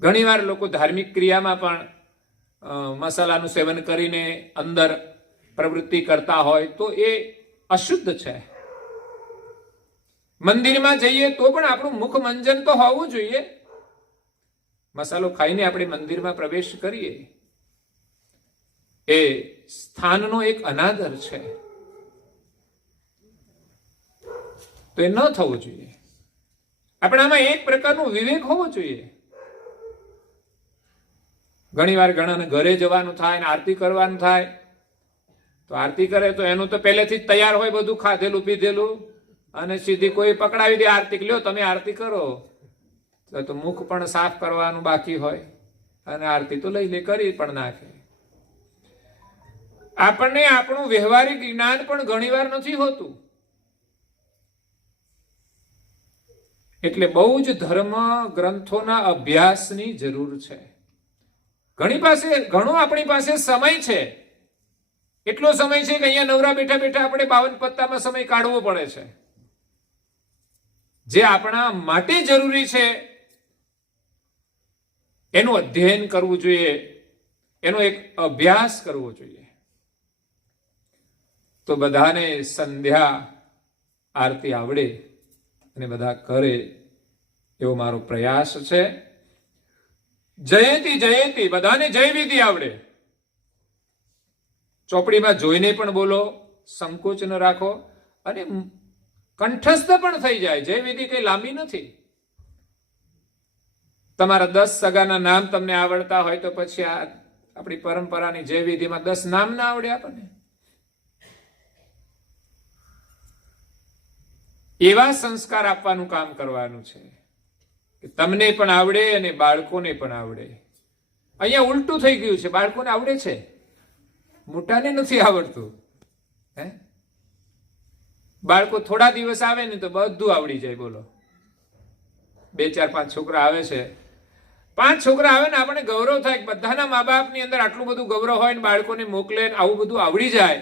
ઘણીવાર લોકો ધાર્મિક ક્રિયામાં પણ મસાલાનું સેવન કરીને અંદર પ્રવૃત્તિ કરતા હોય તો એ અશુદ્ધ છે. મંદિરમાં જઈએ તો પણ આપણું મુખ મંજન તો હોવું જોઈએ. મસાલો ખાઈને આપણે મંદિરમાં પ્રવેશ કરીએ એ સ્થાનનો એક અનાદર છે, તો એ ન થવું જોઈએ. આપણામાં એક પ્રકારનું વિવેક હોવો જોઈએ. ઘણીવાર ઘણાને ઘરે જવાનું થાય ને આરતી કરવાનું થાય, તો આરતી કરે તો એનું તો પહેલેથી જ તૈયાર હોય બધું ખાધેલું પીધેલું, અને સીધી કોઈ પકડાવી દે આરતી, લ્યો તમે આરતી કરો, તો મુખ પણ સાફ કરવાનું બાકી હોય અને આરતી તો લઈ લે કરી પણ નાખે. આપણને આપણું વ્યવહારિક જ્ઞાન પણ ઘણીવાર નથી હોતું. એટલે બહુ જ ધર્મ ગ્રંથોના અભ્યાસની જરૂર છે. ઘણો આપણી પાસે સમય છે. એટલો સમય છે કે અહીંયા નવરા બેઠા બેઠા આપણે 52 પત્તામાં સમય કાઢવો પડે છે. જે આપણા માટે જરૂરી છે એનું અધ્યયન કરવું જોઈએ, એનો એક અભ્યાસ કરવો જોઈએ. તો બધાને સંધ્યા આરતી આવડે અને બધા કરે એવો મારો પ્રયાસ છે. જયંતી જયંતી બધાને જય વિધિ આવડે. ચોપડીમાં જોઈને પણ બોલો, સંકોચ ન રાખો, અને કંઠસ્થ પણ થઈ જાય. જય વિધિ કઈ લાંબી નથી. તમારા 10 સગાના નામ તમને આવડતા હોય તો પછી આ આપણી પરંપરાની જય વિધિમાં 10 નામ ના આવડે આપણને? એવા સંસ્કાર આપવાનું કામ કરવાનું છે કે તમને પણ આવડે અને બાળકોને પણ આવડે. અહીંયા ઉલટું થઈ ગયું છે. બાળકોને આવડે છે, મોટાને નથી આવડતું. બાળકો થોડા દિવસ આવે ને તો બધું આવડી જાય. બોલો, 2 4 5 છોકરા આવે છે, 5 છોકરા આવે ને આપણને ગૌરવ થાય. બધાના મા બાપની અંદર આટલું બધું ગૌરવ હોય ને બાળકોને મોકલે ને આવું બધું આવડી જાય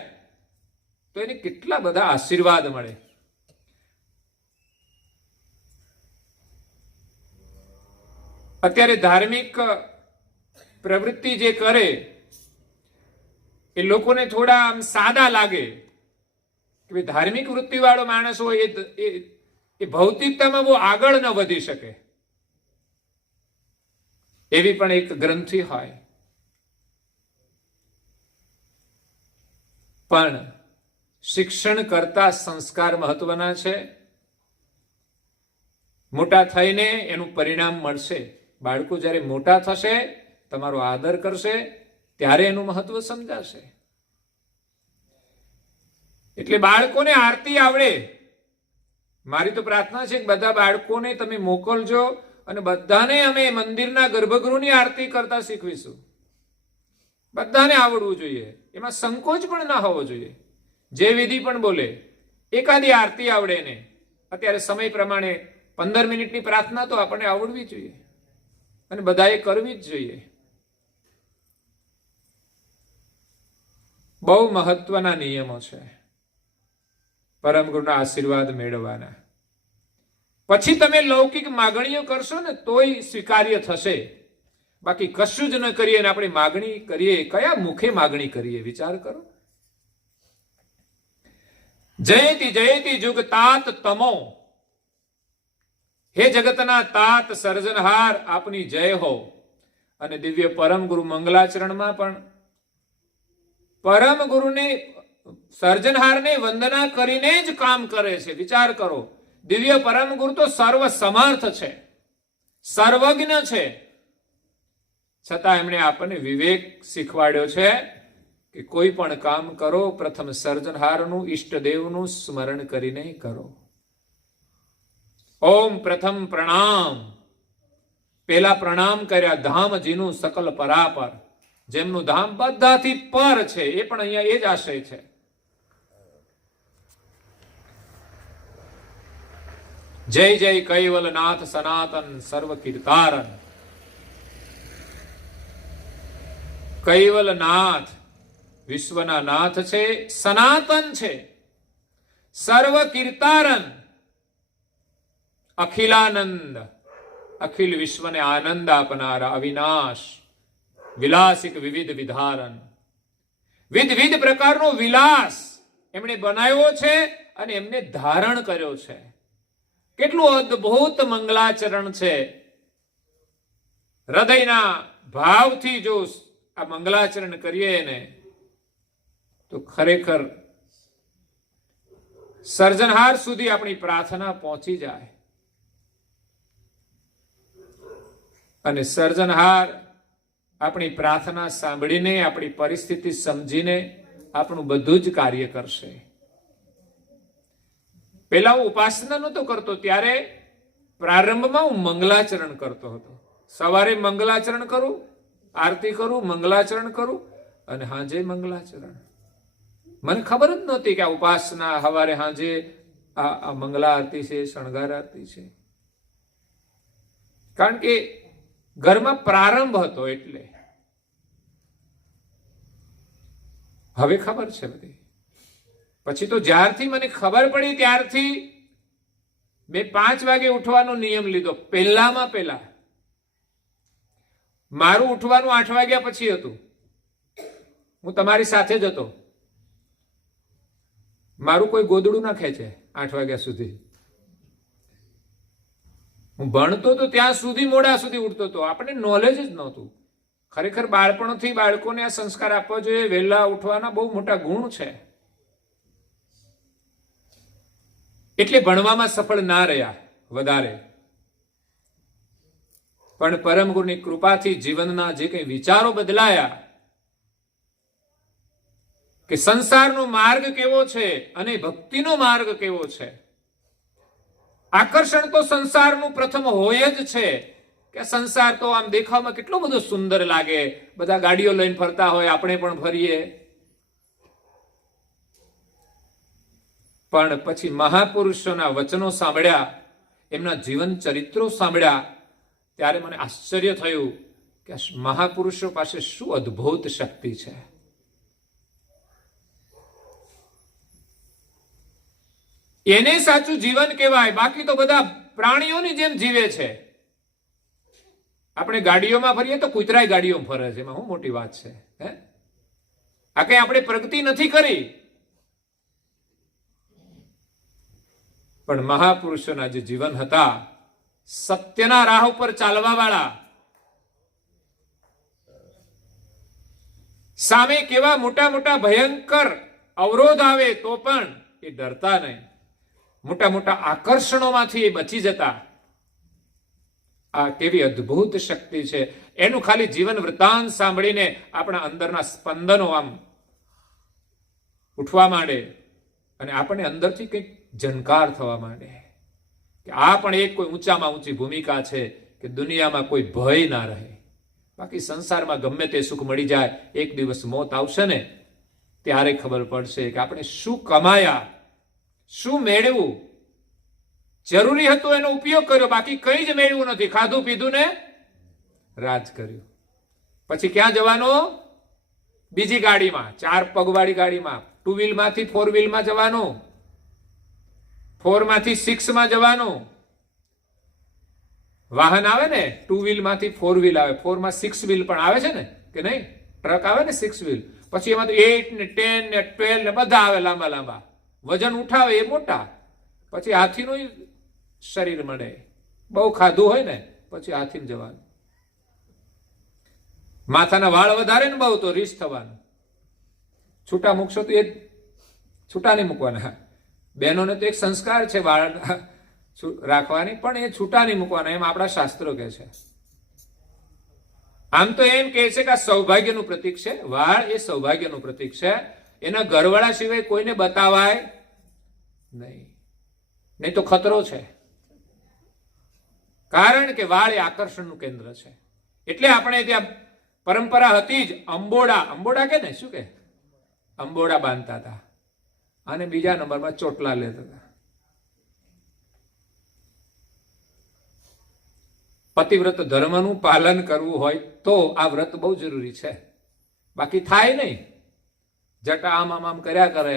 તો એને કેટલા બધા આશીર્વાદ મળે. અત્યારે ધાર્મિક પ્રવૃત્તિ જે કરે એ લોકોને થોડા આમ સાદા લાગે કે ધાર્મિક વૃત્તિ વાળો માણસ હોય એ ભૌતિકતામાં બહુ આગળ ન વધી શકે. એવી પણ એક ગ્રંથિ હોય. પણ શિક્ષણ કરતા સંસ્કાર મહત્વના છે. મોટા થઈને એનું પરિણામ મળશે. બાળકો જ્યારે મોટા થશે, તમારો આદર કરશે, ત્યારે એનું મહત્વ સમજાશે. એટલે બાળકોને આરતી આવડે. મારી તો પ્રાર્થના છે કે બધા બાળકોને તમે મોકલજો અને બધાને અમે મંદિરના ગર્ભગૃહની આરતી કરતા શીખવીશું. બધાને આવડવું જોઈએ, એમાં સંકોચ પણ ના હોવો જોઈએ. જે વિધિ પણ બોલે, એકાદી આરતી આવડે ને. અત્યારે સમય પ્રમાણે 15 મિનિટની પ્રાર્થના તો આપણને આવડવી જોઈએ અને બધાએ કરવી જ જોઈએ. બહુ મહત્વના નિયમો છે પરમ ગુરુના આશીર્વાદ મેળવવાના. પછી તમે લૌકિક માગણીઓ કરશો ને તોય સ્વીકાર્ય થશે. બાકી કશું જ ન કરીએ ને આપણે માગણી કરીએ, કયા મુખે માગણી કરીએ વિચાર કરો. જયતિ જયતિ જુગ તાત તમો, હે જગતના તાત સર્જનહાર આપની જય હો. અને દિવ્ય પરમ ગુરુ મંગલાચરણમાં પણ પરમ ગુરુને સર્જનહારને વંદના કરીને જ કામ કરે છે. વિચાર કરો, દિવ્ય પરમ ગુરુ તો સર્વ સમર્થ છે, સર્વજ્ઞ છે, છતાં એમણે આપણને વિવેક શીખવાડ્યો છે કે કોઈ પણ કામ કરો પ્રથમ સર્જનહારનું, ઈષ્ટદેવનું સ્મરણ કરીને કરો. ઓમ પ્રથમ પ્રણામ. પેલા પ્રણામ કર્યા ધામજીનું સકલ પરાપર, જેમનું ધામ બધાથી પર છે. એ પણ અહીંયા એ જ આશય છે. જય જય કૈવલનાથ સનાતન સર્વ કીર્તારન. કૈવલનાથ વિશ્વના નાથ છે, સનાતન છે, સર્વ કીર્તારન, અખિલાનંદ, અખિલ વિશ્વને આનંદ આપનારા, અવિનાશ, વિલાસિક વિવિધ વિધારન. વિવિધ પ્રકારનો વિલાસ એમણે બનાવ્યો છે અને એમને ધારણ કર્યો છે. કેટલું અદ્ભુત મંગલાચરણ છે. હૃદયના ભાવથી જો આ મંગલાચરણ કરીએ ને તો ખરેખર સર્જનહાર સુધી આપણી પ્રાર્થના પહોંચી જાય. અને સર્જનહાર આપણી પ્રાર્થના સાંભળીને, આપણી પરિસ્થિતિ સમજીને આપણું બધું જ કાર્ય કરશે. પેલા હું ઉપાસના નહોતો કરતો, ત્યારે પ્રારંભમાં હું મંગલાચરણ કરતો હતો. સવારે મંગલાચરણ કરું, આરતી કરું, મંગલાચરણ કરું અને હાંજે મંગલાચરણ. મને ખબર જ નહોતી કે આ ઉપાસના સવારે હાંજે આ મંગલા આરતી છે, શણગાર આરતી છે. કારણ કે ઘરમાં પ્રારંભ હતો એટલે. હવે ખબર છે બધી. પછી તો જ્યારથી મને ખબર પડી ત્યારથી મેં 5 વાગે ઉઠવાનો નિયમ લીધો. પહેલામાં પહેલા મારું ઉઠવાનું 8 વાગ્યા પછી હતું. હું તમારી સાથે જ હતો. મારું કોઈ ગોદડું ના ખેંચે 8 વાગ્યા સુધી. હું ભણતો તો ત્યાં સુધી મોડા સુધી ઉઠતો હતો. આપણને નોલેજ જ નહોતું. ખરેખર બાળપણથી બાળકોને આ સંસ્કાર આપવા જોઈએ. વહેલા ઉઠવાના બહુ મોટા ગુણ છે. એટલે ભણવામાં સફળ ના રહ્યા વધારે. પણ પરમ ગુરુની કૃપાથી જીવનના જે કંઈ વિચારો બદલાયા કે સંસારનો માર્ગ કેવો છે અને ભક્તિનો માર્ગ કેવો છે. આકર્ષણ તો સંસારનું પ્રથમ હોય જ છે કે સંસાર તો આમ દેખાવમાં કેટલો બધો સુંદર લાગે. બધા ગાડીઓ લઈને ફરતા હોય, આપણે પણ ફરીએ. પણ પછી મહાપુરુષોના વચનો સાંભળ્યા, એમના જીવન ચરિત્રો સાંભળ્યા, ત્યારે મને આશ્ચર્ય થયું કે મહાપુરુષો પાસે શું અદ્ભુત શક્તિ છે. એને સાચું જીવન કહેવાય. બાકી તો બધા પ્રાણીઓની જેમ જીવે છે. આપણે ગાડીઓમાં ફરીએ તો કૂતરાય ગાડીઓમાં ફરે છે. એમાં શું મોટી વાત છે? હે, આ કઈ આપણે પ્રગતિ નથી કરી. પણ મહાપુરુષોના જે જીવન હતા, સત્યના રાહ ઉપર ચાલવા વાળા, સામે કેવા મોટા મોટા ભયંકર અવરોધ આવે તો પણ એ ડરતા નહીં. મોટા મોટા આકર્ષણોમાંથી એ બચી જતા. આ કેવી અદ્ભુત શક્તિ છે. એનું ખાલી જીવન વૃત્તાંત સાંભળીને આપણા અંદરના સ્પંદનો આમ ઉઠવા માંડે અને આપણને અંદરથી કંઈક જનકાર થવા માંડે કે આ પણ એક કોઈ ઊંચામાં ઊંચી ભૂમિકા છે કે દુનિયામાં કોઈ ભય ના રહે. બાકી સંસારમાં ગમે તે સુખ મળી જાય, એક દિવસ મોત આવશે ને ત્યારે ખબર પડશે કે આપણે શું કમાયા, શું મેળવ્યું. જરૂરી હતું એનો ઉપયોગ કર્યો, બાકી કંઈ જ મેળવ્યું નથી. ખાધું પીધું ને રાજ કર્યું. પછી ક્યાં જવાનું? બીજી ગાડીમાં, 4 પગવાળી ગાડીમાં, 2 વ્હીલમાંથી 4 વ્હીલમાં જવાનું, 4 માંથી 6 માં જવાનું. વાહન આવે ને, 2 વ્હીલમાંથી 4 વ્હીલ આવે, 4 માં 6 વ્હીલ પણ આવે છે ને કે નહીં? ટ્રક આવે ને 6 વ્હીલ. પછી એમાં તો 8 ને 10 ને 12 ને બધા આવે લાંબા લાંબા, વજન ઉઠાવે એ મોટા. પછી હાથીનું શરીર મળે, બહુ ખાધું હોય ને પછી હાથીને જવાનું. માથાના વાળ વધારે ને બહુ તો રીસ થવાનું. છૂટા મૂકશો તો એ છૂટા નહીં મૂકવાના. બહેનોને તો એક સંસ્કાર છે વાળ રાખવાની, પણ એ છૂટા નહીં મૂકવાના, એમ આપણા શાસ્ત્રો કહે છે. આમ તો એમ કહે છે કે આ સૌભાગ્યનું પ્રતીક છે. વાળ એ સૌભાગ્યનું પ્રતીક છે. એના ઘરવાળા સિવાય કોઈને બતાવાય નહીં, નહીં તો ખતરો છે. કારણ કે વાળ એ આકર્ષણનું કેન્દ્ર છે. એટલે આપણે ત્યાં પરંપરા હતી જ અંબોડા કે ને શું કે અંબોડા બાંધતા હતા અને બીજા નંબરમાં ચોટલા લેતા હતા. પતિવ્રત ધર્મનું પાલન કરવું હોય તો આ વ્રત બહુ જરૂરી છે. બાકી થાય નહીં. જટા આમ આમ આમ કર્યા કરે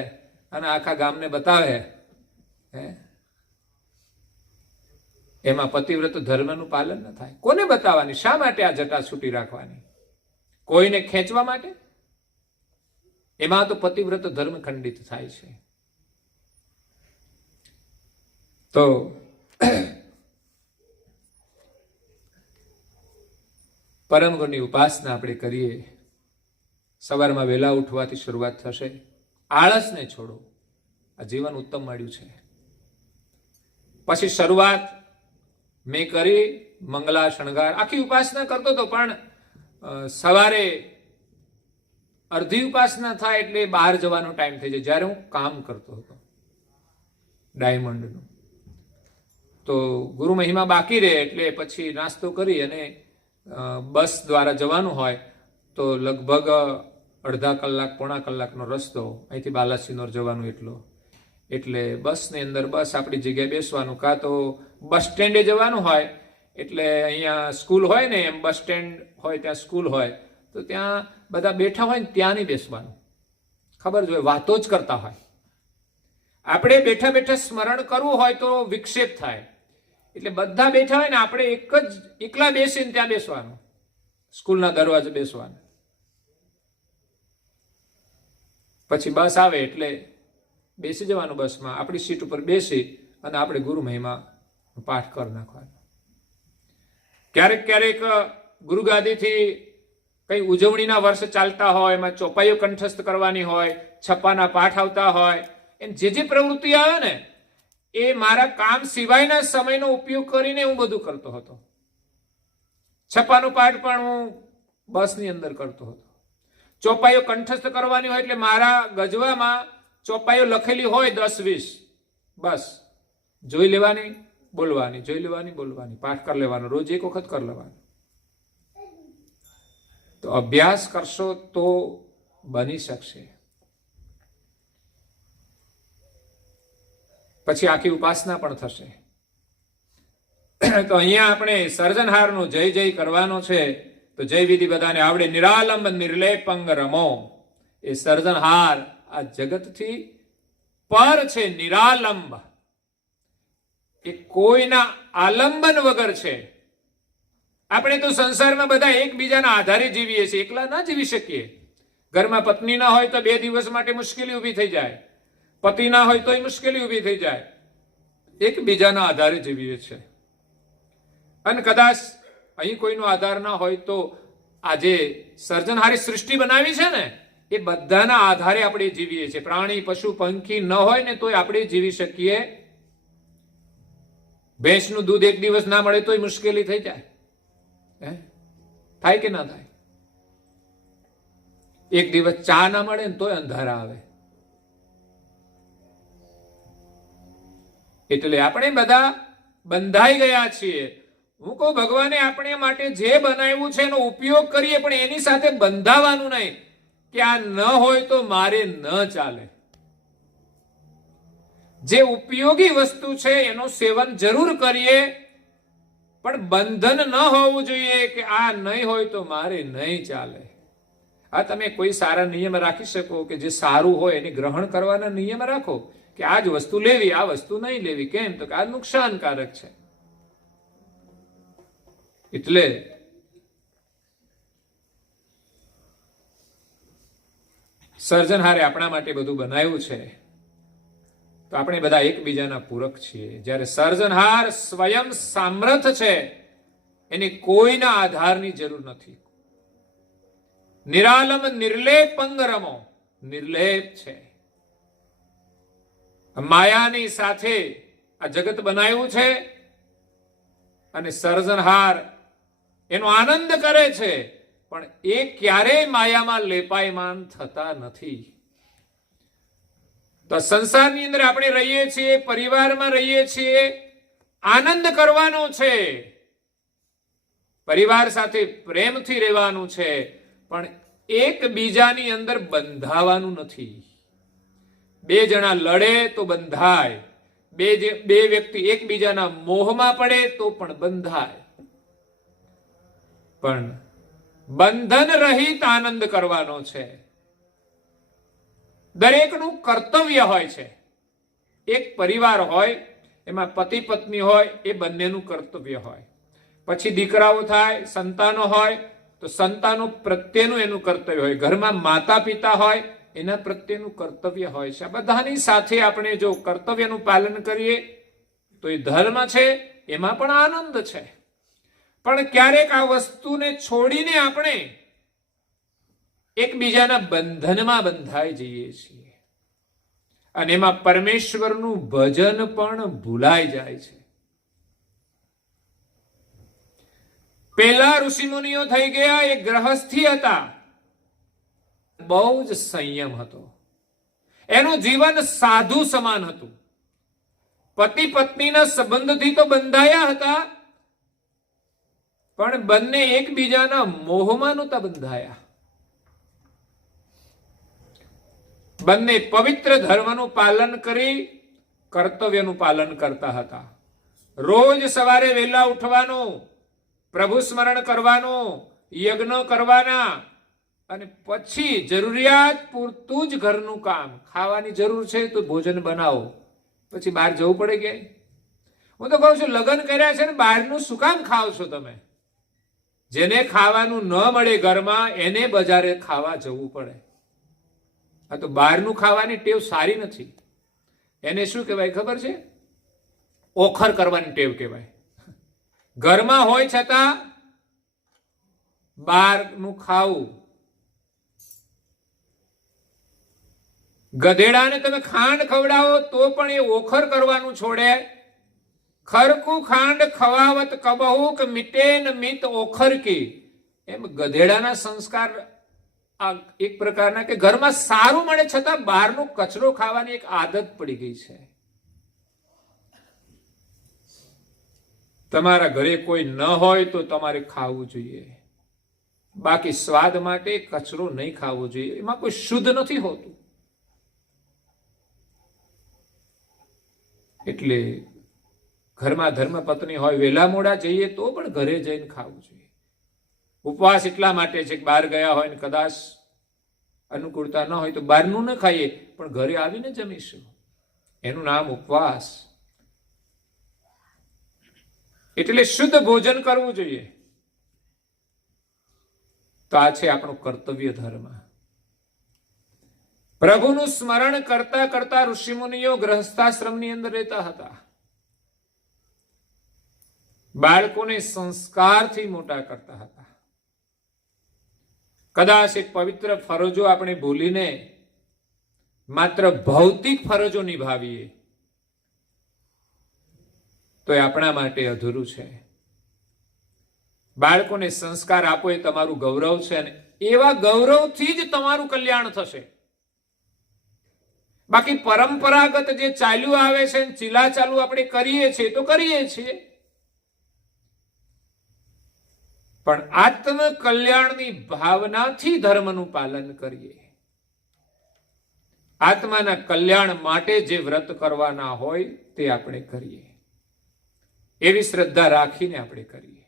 અને આખા ગામને બતાવે, એમાં પતિવ્રત ધર્મનું પાલન ન થાય. કોને બતાવવાની? શા માટે આ જટા છૂટી રાખવાની? કોઈને ખેંચવા માટે? એમાં તો પતિવ્રત ધર્મ ખંડિત થાય છે. તો પરમ ગુણની ઉપાસના આપણે કરીએ. સવારમાં વહેલા ઉઠવાથી શરૂઆત થશે. આળસને છોડો. આ જીવન ઉત્તમ મળ્યું છે. પછી શરૂઆત મેં કરી મંગલા શણગાર, આખી ઉપાસના કરતો હતો, પણ સવારે અડધી ઉપાસના થાય એટલે બહાર જવાનો ટાઈમ થઈ જાય. જ્યારે હું કામ કરતો હતો ડાયમંડનું, તો ગુરુ મહિમા બાકી રહે એટલે પછી નાસ્તો કરી અને બસ દ્વારા જવાનું હોય તો લગભગ અડધા કલાક પોણા કલાકનો રસ્તો અહીંથી બાલાસિનોર જવાનું એટલો. એટલે બસની અંદર બસ આપણી જગ્યાએ બેસવાનું, કાં તો બસ સ્ટેન્ડે જવાનું હોય. એટલે અહીંયા સ્કૂલ હોય ને, એમ બસ સ્ટેન્ડ હોય ત્યાં સ્કૂલ હોય, તો ત્યાં બધા બેઠા હોય ને ત્યાં નહીં બેસવાનું. ખબર જોઈએ, વાતો જ કરતા હોય. આપણે બેઠા બેઠા સ્મરણ કરવું હોય તો વિક્ષેપ થાય. એટલે બધા બેઠા હોય ને આપણે એકલા બેસીને ત્યાં બેસવાનું, સ્કૂલના દરવાજે બેસવાનું. પછી બસ આવે એટલે બેસી જવાનું બસમાં, આપણી સીટ ઉપર બેસી અને આપણે ગુરુ મહિમા પાઠ કરી નાખવાનો. ક્યારેક ક્યારેક ગુરુગાદીથી કઈ ઉજવણીના વર્ષ ચાલતા હોય, એમાં ચોપાઈઓ કંઠસ્થ કરવાની હોય, છપ્પાના પાઠ આવતા હોય, એમ જે જે પ્રવૃત્તિ આવે ને એ મારા કામ સિવાયના સમયનો ઉપયોગ કરીને હું બધું કરતો હતો. છપ્પાનો પાઠ પણ હું બસની અંદર કરતો હતો. ચોપાઈઓ કંઠસ્થ કરવાની હોય એટલે મારા ગજવામાં ચોપાઈઓ લખેલી હોય 10-20, બસ જોઈ લેવાની બોલવાની, જોઈ લેવાની બોલવાની, પાઠ કરી લેવાનો, રોજ એક વખત કરી લેવાનો. તો અભ્યાસ કરશો તો બની શકશે. પછી આખી ઉપાસના પણ થશે. તો અહીંયા આપણે સર્જનહારનો જય જય કરવાનો છે. તો જય વિધિ બધાને આવડે. નિરાલંબ નિર્લેપંગ રમો. એ સર્જનહાર આ જગતથી પર છે. નિરાલંબ એ કોઈના આલંબન વગર છે. આપણે તો સંસારમાં બધા એકબીજાના આધારે જીવીએ છીએ, એકલા ના જીવી શકીએ. ઘરમાં પત્ની ના હોય તો 2 દિવસ માટે મુશ્કેલી ઊભી થઈ જાય, પતિ ના હોય તો મુશ્કેલી ઊભી થઈ જાય. એકબીજાના આધારે જીવીએ છીએ. અને કદાચ અહીં કોઈનો આધાર ના હોય તો આજે સર્જનહારી સૃષ્ટિ બનાવી છે ને, એ બધાના આધારે આપણે જીવીએ છીએ. પ્રાણી પશુ પંખી ન હોય ને તોય આપણે જીવી શકીએ ભેંસનું દૂધ એક દિવસ ના મળે તોય મુશ્કેલી થઈ જાય, થાય કે ના થાય? એક દિવસ ચા ના મળે ને તોય અંધારા આવે. એટલે આપણે બધા બંધાઈ ગયા છીએ. હું કહું ભગવાને આપણે માટે જે બનાવ્યું છે એનો ઉપયોગ કરીએ, પણ એની સાથે બંધાવાનું નહીં કે આ ન હોય તો મારે ન ચાલે. જે ઉપયોગી વસ્તુ છે એનું સેવન જરૂર કરીએ, પણ બંધન ન હોવું જોઈએ કે આ નહીં હોય તો મારે નહીં ચાલે. આ તમે કોઈ સારા નિયમ રાખી શકો કે જે સારું હોય એને ગ્રહણ કરવાના નિયમ રાખો કે આ જ વસ્તુ લેવી, આ વસ્તુ નહીં લેવી. કેમ? તો કે આ નુકસાનકારક છે. એટલે સર્જનહારે આપણા માટે બધું બનાવ્યું છે, તો આપણે બધા એકબીજાના પૂરક છીએ. જ્યારે સર્જનહાર સ્વયં સામર્થ છે, એની કોઈના આધારની જરૂર નથી. નિરાલમ નિર્લેપંગરમો, નિર્લેપ છે. માયાની સાથે આ જગત બનાવ્યું છે અને સર્જનહાર એનો આનંદ કરે છે, પણ એ ક્યારેય માયામાં લેપાયમાન થતા નથી. તો સંસારની અંદર આપણે રહીએ છીએ, પરિવારમાં રહીએ છીએ, આનંદ કરવાનો છે, પરિવાર સાથે પ્રેમથી રહેવાનું છે, પણ એકબીજાની અંદર બંધાવાનું નથી. બે જણા લડે તો બંધાય, બે વ્યક્તિ એકબીજાના મોહમાં પડે તો પણ બંધાય. પણ બંધન રહિત આનંદ કરવાનો છે. દરેકનું કર્તવ્ય હોય છે. એક પરિવાર હોય, એમાં પતિ પત્ની હોય, એ બંનેનું કર્તવ્ય હોય. પછી દીકરાઓ થાય, સંતાનો હોય, તો સંતાનો પ્રત્યેનું એનું કર્તવ્ય હોય. ઘરમાં માતા પિતા હોય, એના પ્રત્યેનું કર્તવ્ય હોય છે. આ બધાની સાથે આપણે જો કર્તવ્યનું પાલન કરીએ તો એ ધર્મ છે, એમાં પણ આનંદ છે. પણ ક્યારેક આ વસ્તુને છોડીને આપણે એકબીજાના બંધનમાં બંધાઈ જઈએ છીએ અને એમાં પરમેશ્વરનું ભજન પણ ભૂલાઈ જાય છે. પેલા ઋષિમુનિઓ થઈ ગયા, એ ગ્રહસ્થી હતા, બહુ જ સંયમ હતો, એનું જીવન સાધુ સમાન હતું. પતિ પત્નીના સંબંધથી તો બંધાયા હતા, પણ બંને એકબીજાના મોહમાં નહોતા બંધાયા. બંને પવિત્ર ધર્મનું પાલન કરી કર્તવ્યનું પાલન કરતા હતા. રોજ સવારે વહેલા ઉઠવાનું, પ્રભુ સ્મરણ કરવાનું, યજ્ઞ કરવાના, અને પછી જરૂરિયાત પૂરતું જ ઘરનું કામ. ખાવાની જરૂર છે તો ભોજન બનાવો, પછી બહાર જવું પડે ક્યાંય? હું તો કહું છું, લગ્ન કર્યા છે ને બહારનું શું કામ ખાવ છો તમે? જેને ખાવાનું ન મળે ઘરમાં, એને બજારે ખાવા જવું પડે. આ તો બહારનું ખાવાની ટેવ સારી નથી. એને શું કહેવાય ખબર છે? ઓખર કરવાની ટેવ કહેવાય. ઘરમાં હોય છતાં બહારનું ખાવું. ગધેડાને તમે ખાંડ ખવડાવો તો પણ એ ઓખર કરવાનું છોડે. ખરકું ખાંડ ખવાવત કબહુ કે મીટે ન મિત ઓખર કી. એમ ગધેડાના સંસ્કાર આ એક પ્રકારના કે ઘરમાં સારું મળે છતાં બહારનો કચરો ખાવાની એક આદત પડી ગઈ છે. તમારા ઘરે કોઈ ન હોય તો તમારે ખાવું જોઈએ, બાકી સ્વાદ માટે કચરો નહીં ખાવો જોઈએ. એમાં કોઈ શુદ્ધ નથી હોતું. એટલે ઘરમાં ધર્મપત્ની હોય, વેલા મોડા જઈએ તો પણ ઘરે જઈને ખાવું જોઈએ. ઉપવાસ એટલા માટે છે કે બહાર ગયા હોય ને કદાચ અનુકૂળતા ન હોય તો બહારનું ન ખાઈએ, પણ ઘરે આવીને જમીશું. એનું નામ ઉપવાસ. એટલે શુદ્ધ ભોજન કરવું જોઈએ. તો આ છે આપણું કર્તવ્ય ધર્મ. પ્રભુનું સ્મરણ કરતા કરતા ઋષિમુનિઓ ગ્રહસ્થાશ્રમની અંદર રહેતા હતા. બાળકોને સંસ્કારથી મોટા કરતા હતા. કદાચ એક પવિત્ર ફરજો આપણે ભૂલીને માત્ર ભૌતિક ફરજો નિભાવીએ તો એ આપણા માટે અધૂરું છે. બાળકોને સંસ્કાર આપો એ તમારું ગૌરવ છે, અને એવા ગૌરવથી જ તમારું કલ્યાણ થશે. બાકી પરંપરાગત જે ચાલ્યું આવે છે, ચીલા ચાલુ આપણે કરીએ છીએ તો કરીએ છીએ, પણ આત્મ કલ્યાણની ભાવનાથી ધર્મનું પાલન કરીએ. આત્માના કલ્યાણ માટે જે વ્રત કરવાના હોય તે આપણે કરીએ, એવી શ્રદ્ધા રાખીને આપણે કરીએ.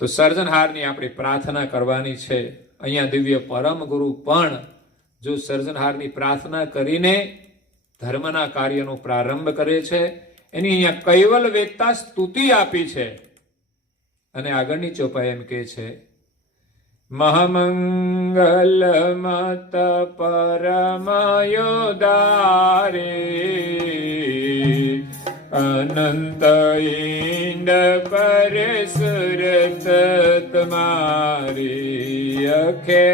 તો સર્જનહારની આપણે પ્રાર્થના કરવાની છે. અહીંયા દિવ્ય પરમ ગુરુ પણ જો સર્જનહારની પ્રાર્થના કરીને ધર્મના કાર્યનો પ્રારંભ કરે છે, એની અહીંયા કૈવલ વેદતા સ્તુતિ આપી છે. અને આગળની ચોપાઈ એમ કે છે, મહામંગલ મત પરમયોદારે અનંત ઇન્દ પર સુરત તમારી અખે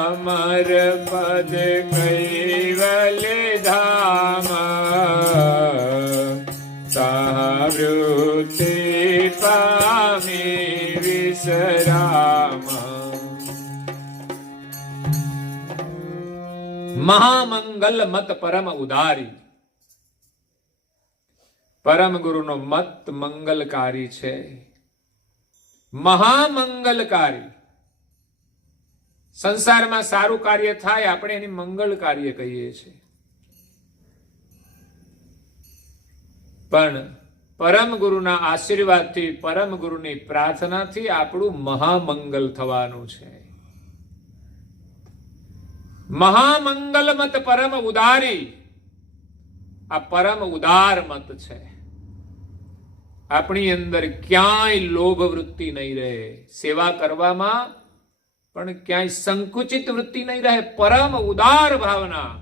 અમર પદ કૈવલ ધામ સાવૃત્તિ પામી વિસરામ. મહામંગલ મત પરમ ઉદારી. પરમ ગુરુનો મત મંગલકારી છે, મહામંગલકારી. સંસારમાં સારું કાર્ય થાય આપણે એની મંગળ કાર્ય કહીએ છીએ, પણ પરમ ગુરુના આશીર્વાદથી, પરમ ગુરુની પ્રાર્થનાથી આપણું મહામંગલ થવાનું છે. મહામંગલ મત પરમ ઉદારી. આ પરમ ઉદાર મત છે. આપણી અંદર ક્યાંય લોભ વૃત્તિ નહીં રહે, સેવા કરવામાં પણ ક્યાંય સંકુચિત વૃત્તિ નહીં રહે. પરમ ઉદાર ભાવના.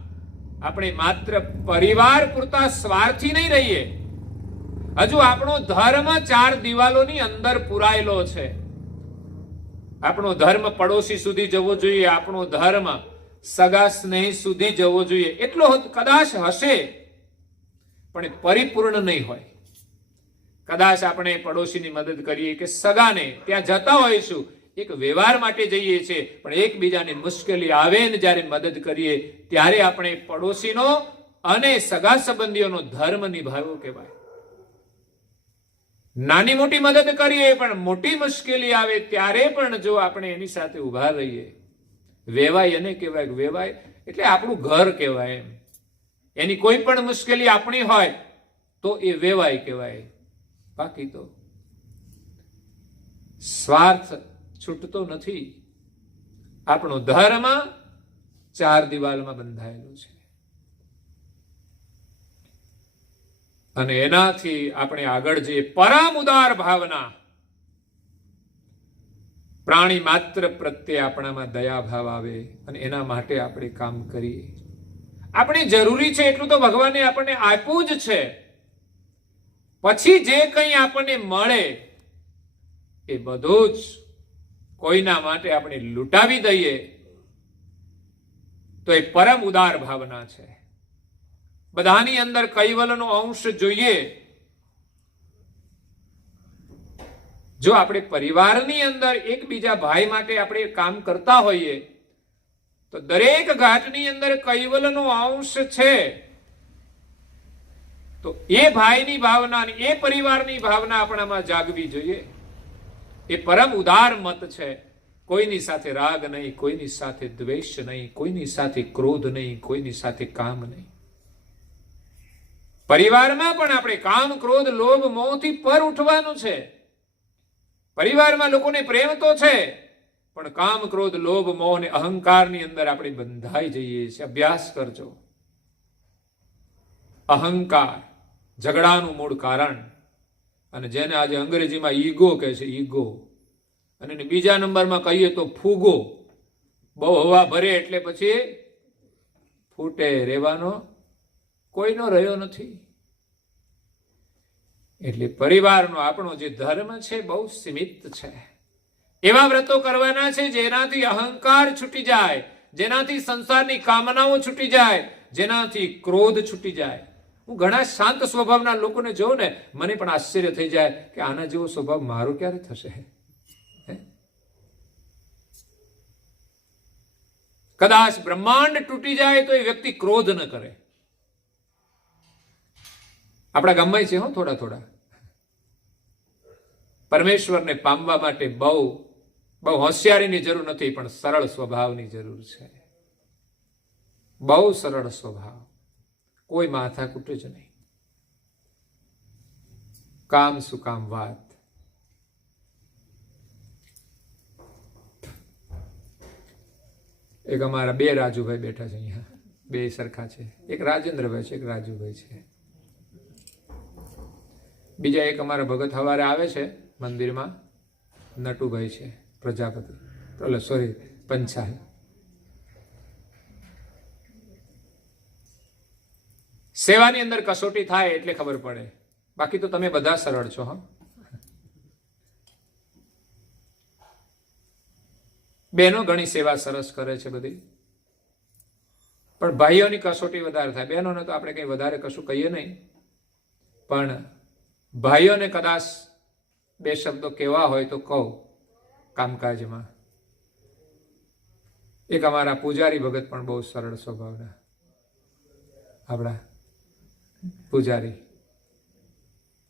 આપણે માત્ર પરિવાર પૂરતા સ્વાર્થી નહીં રહીએ. હજુ આપણો ધર્મ 4 દિવાલોની અંદર પુરાયેલો છે. આપણો ધર્મ પડોશી સુધી જવો જોઈએ, આપણો ધર્મ સગા સ્નેહ સુધી જવો જોઈએ. એટલો કદાચ હશે, પણ પરિપૂર્ણ નહીં હોય. કદાચ આપણે પડોશીની મદદ કરીએ કે સગાને ત્યાં જતા હોઈશું, એક વ્યવહાર માટે જઈએ છીએ, પણ એકબીજાને મુશ્કેલી આવે ને જ્યારે મદદ કરીએ ત્યારે આપણે પડોશીનો અને સગા સંબંધીઓનો ધર્મ નિભાવ્યો કહેવાય. નાની મોટી મદદ કરીએ, પણ મોટી મુશ્કેલી આવે ત્યારે પણ જો આપણે એની સાથે ઉભા રહીએ, વેવાય એને કહેવાય. વેવાય એટલે આપણું ઘર કહેવાય. એમ એની કોઈ પણ મુશ્કેલી આપણી હોય તો એ વેવાય કહેવાય. બાકી તો સ્વાર્થ છૂટતો નથી. આપણો ધર્મ 4 દિવાલમાં બંધાયેલો છે, અને એનાથી આપણે આગળ જઈએ. પરમ ઉદાર ભાવના. પ્રાણી માત્ર પ્રત્યે આપણામાં દયા ભાવ આવે અને એના માટે આપણે કામ કરીએ. આપણે જરૂરી છે એટલું તો ભગવાને આપણને આપ્યું જ છે. પછી જે કંઈ આપણને મળે એ બધું જ કોઈના માટે આપણે લૂંટાવી દઈએ તો એ પરમ ઉદાર ભાવના છે. બધાની અંદર કૈવલનો અંશ જોઈએ. જો આપણે પરિવારની અંદર એકબીજા ભાઈ માટે આપણે કામ કરતા હોઈએ તો દરેક ઘાટની અંદર કૈવલનો અંશ છે, તો એ ભાઈની ભાવના, એ પરિવારની ભાવના આપણામાં જાગવી જોઈએ. એ પરમ ઉદાર મત છે. કોઈની સાથે રાગ નહીં, કોઈની સાથે દ્વેષ નહીં, કોઈની સાથે ક્રોધ નહીં, કોઈની સાથે કામ નહીં. પરિવારમાં પણ આપણે કામ, ક્રોધ, લોભ, મોહથી પર ઉઠવાનું છે. પરિવારમાં લોકોને પ્રેમ તો છે, પણ કામ, ક્રોધ, લોભ, મોહ અને અહંકારની અંદર આપણે બંધાઈ જઈએ છીએ. અભ્યાસ કરજો. અહંકાર ઝઘડાનું મૂળ કારણ, અને જેને આજે અંગ્રેજીમાં ઈગો કહે છે, ઈગો. અને બીજા નંબરમાં કહીએ તો ફૂગો. બહુ હવા ભરે એટલે પછી ફૂટે. રહેવાનો કોઈનો રહ્યો નથી. એટલે પરિવારનો આપણો જે ધર્મ છે બહુ સીમિત છે. એવા વ્રતો કરવાના છે જેનાથી અહંકાર છૂટી જાય, જેનાથી સંસારની કામનાઓ છૂટી જાય, જેનાથી ક્રોધ છૂટી જાય. હું ઘણા શાંત સ્વભાવના લોકોને જોઉં ને, મને પણ આશ્ચર્ય થઈ જાય કે આના જેવો સ્વભાવ મારો ક્યારે થશે. કદાચ બ્રહ્માંડ તૂટી જાય તો એ વ્યક્તિ ક્રોધ ન કરે. આપણા ગામમાં છે થોડા થોડા પરમેશ્વરને પામવા માટે બહુ બહુ હોશિયારીની જરૂર નથી, પણ સરળ સ્વભાવની જરૂર છે. બહુ સરળ સ્વભાવ, કોઈ માથાકૂટ જ નહીં. કામ શું કામ વાત. એક અમારા બે રાજુભાઈ બેઠા છે અહીંયા, બે સરખા છે. એક રાજેન્દ્રભાઈ છે, એક રાજુભાઈ છે. બીજા એક અમારા ભગત હવારે આવે છે મંદિરમાં, નટુભાઈ છે, પ્રજાપતિ, સોરી પંચાલ. સેવાની અંદર કસોટી થાય એટલે ખબર પડે, બાકી તો તમે બધા સરળ છો. હા, બહેનો ઘણી સેવા સરસ કરે છે બધી, પણ ભાઈઓની કસોટી વધારે થાય. બહેનોને તો આપણે કંઈ વધારે કશું કહીએ નહીં, પણ ભાઈઓને કદાચ બે શબ્દો કહેવા હોય તો કહું કામકાજમાં. એક અમારા પૂજારી ભગત પણ બહુ સરળ સ્વભાવના, આપણા પૂજારી,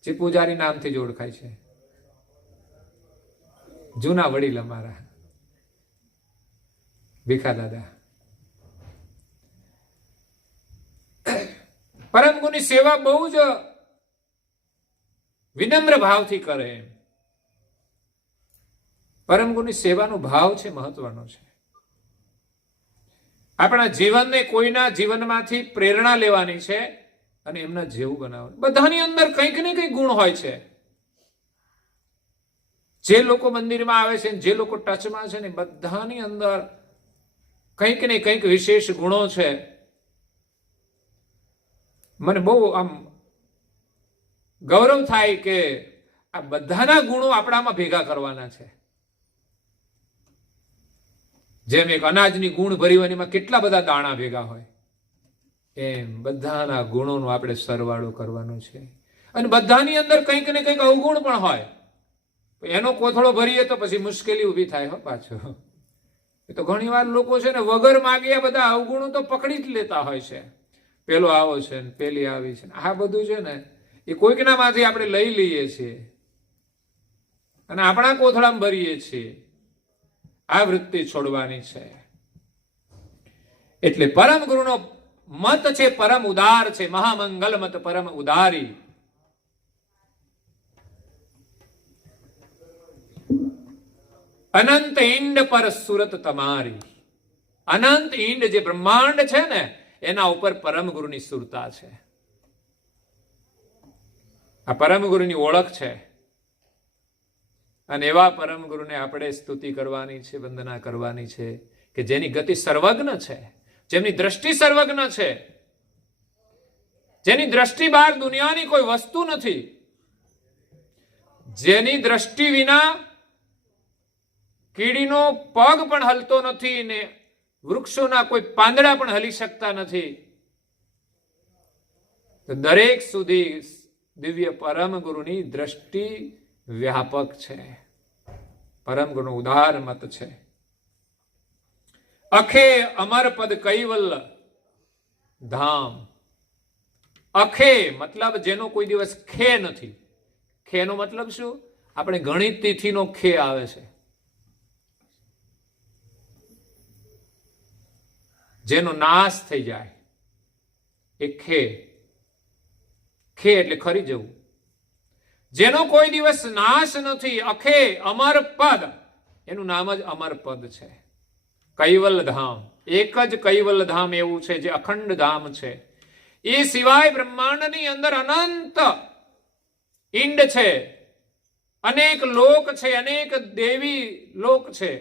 જે પૂજારી નામથી જ ઓળખાય છે, જૂના વડીલ અમારા ભીખા દાદા. પરમ ગુરુની સેવા બહુ જ વિનમ્ર ભાવથી કરે. પરમ ગુરુની સેવાનો ભાવ છે, મહત્વનો છે. આપણા જીવનને કોઈના જીવનમાંથી પ્રેરણા લેવાની છે અને એમના જેવું બનાવવાનું. બધાની અંદર કંઈક ને કંઈક ગુણ હોય છે. જે લોકો મંદિરમાં આવે છે, જે લોકો ટચમાં છે ને, બધાની અંદર કંઈક ને કંઈક વિશેષ ગુણો છે. મને બહુ આમ ગૌરવ થાય કે આ બધાના ગુણો આપણામાં ભેગા કરવાના છે. જેમ એક અનાજની ગુણ ભરી હોય એમાં કેટલા બધા દાણા ભેગા હોય, એમ બધાના ગુણોનો આપણે સરવાળો કરવાનો છે. અને બધાની અંદર કંઈક ને કંઈક અવગુણ પણ હોય. એનો કોથળો ભરીએ તો પછી મુશ્કેલી ઊભી થાય. પાછો એ તો ઘણી વાર લોકો છે ને વગર માગ્યા બધા અવગુણો તો પકડી જ લેતા હોય છે. પેલો આવો છે ને પેલી આવી છે, આ બધું છે ને એ કોઈકના માંથી આપણે લઈ લઈએ છીએ અને આપણા કોથળામાં ભરીએ છીએ. આ વૃત્તિ છોડવાની છે. એટલે પરમ ગુરુનો મત છે, પરમ ઉદાર છે, મહામંગલ મત પરમ ઉદારી. અનંત ઈંડ પર સુરત તમારી. અનંત ઈંડ જે બ્રહ્માંડ છે ને એના ઉપર પરમ ગુરુની સુરતા છે. આ પરમ ગુરુની ઓળખ છે. અને એવા પરમ ગુરુને આપણે સ્તુતિ કરવાની છે, વંદના કરવાની છે કે જેની ગતિ સર્વજ્ઞ છે, જેમની દ્રષ્ટિ સર્વજ્ઞ છે, જેની દ્રષ્ટિ બહાર દુનિયાની કોઈ વસ્તુ નથી, જેની દ્રષ્ટિ વિના કીડીનો પગ પણ હલતો નથી ને વૃક્ષોના કોઈ પાંદડા પણ હલી શકતા નથી. તો દરેક સુધી દિવ્ય પરમ ગુરુની દ્રષ્ટિ વ્યાપક છે. પરમ ગુરુનો ઉદાર મત છે. અખે અમર પદ કૈવલ ધામ. અખે મતલબ જેનો કોઈ દિવસ ખે નથી. ખે નો મતલબ શું? આપણે ગણિત તિથિનો ખે આવે છે, જેનો નાશ થઈ જાય એ ખે. ખે એટલે ખરી જવું. જેનો કોઈ દિવસ નાશ નથી, અખે અમર પદ, એનું નામ જ અમર પદ છે. કૈવલ ધામ, એક જ કૈવલ ધામ એવું છે જે અખંડ ધામ છે. એ સિવાય બ્રહ્માંડની અંદર અનંત ઈંડ છે, અનેક લોક છે, અનેક દેવી લોક છે,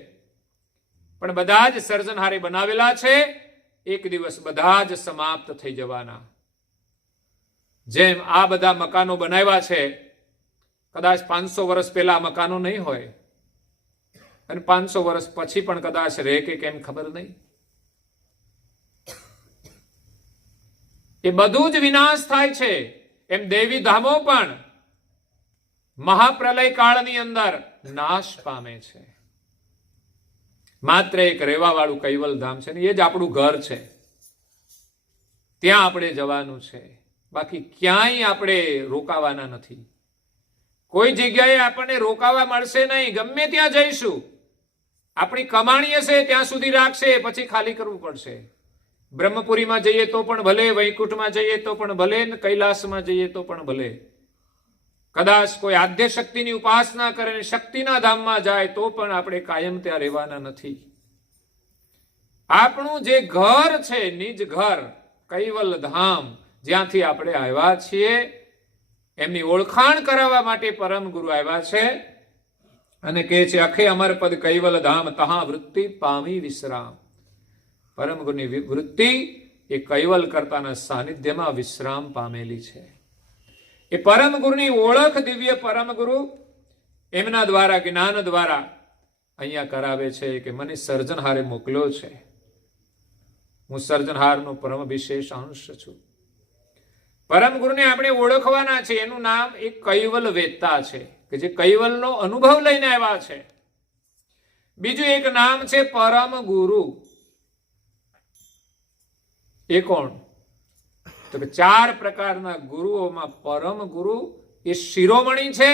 પણ બધા જ સર્જનહારે બનાવેલા છે. એક દિવસ બધા જ સમાપ્ત થઈ જવાના. જેમ આ બધા મકાનો બનાવ્યા છે, કદાચ 500 વર્ષ પહેલા મકાનો નહીં હોય અને 500 વર્ષ પછી પણ કદાચ રહે કે કેમ ખબર નહીં. એ બધું જ વિનાશ થાય છે. એમ દેવી ધામો પણ મહાપ્રલય કાળની અંદર નાશ પામે છે. માત્ર એક રહેવા વાળું કૈવલ ધામ છે ને એ જ આપણું ઘર છે. ત્યાં આપણે જવાનું છે. બાકી ક્યાંય આપણે રોકાવાના નથી. કોઈ જગ્યાએ આપણને રોકાવા મળશે નહીં. ગમે ત્યાં જઈશું, આપણી કમાણી હશે ત્યાં સુધી રાખશે, પછી ખાલી કરવું પડશે. બ્રહ્મપુરીમાં જઈએ તો પણ ભલે, વૈકુંઠમાં જઈએ તો પણ ભલે, કૈલાસમાં જઈએ તો પણ ભલે. કદાચ કોઈ આદ્ય શક્તિની ઉપાસના કરે ને શક્તિના ધામમાં જાય તો પણ આપણે કાયમ ત્યાં રહેવાના નથી. આપણું જે ઘર છે, નિજ ઘર, કૈવલ ધામ, જ્યાંથી આપણે આવ્યા છીએ, એમની ઓળખાણ કરાવવા માટે પરમ ગુરુ આવ્યા છે અને કહે છે, અખે અમર પદ કૈવલ ધામ તહા વૃત્તિ પામી વિશ્રામ. પરમ ગુરુની વૃત્તિ એ કૈવલ કરતાના સાનિધ્યમાં વિશ્રામ પામેલી છે. એ પરમ ગુરુની ઓળખ દિવ્ય પરમ ગુરુ એમના દ્વારા, જ્ઞાન દ્વારા અહીંયા કરાવે છે કે મને સર્જનહારે મોકલ્યો છે. હું સર્જનહારનો પરમ વિશેષ અંશ છું. પરમ ગુરુને આપણે ઓળખવાના છે. એનું નામ એક કૈવલ વેતા છે કે જે કૈવલનો અનુભવ લઈને આવ્યા છે. બીજું એક નામ છે પરમ ગુરુ. એ કોણ? તો કે 4 પ્રકારના ગુરુઓમાં પરમ ગુરુ એ શિરોમણી છે.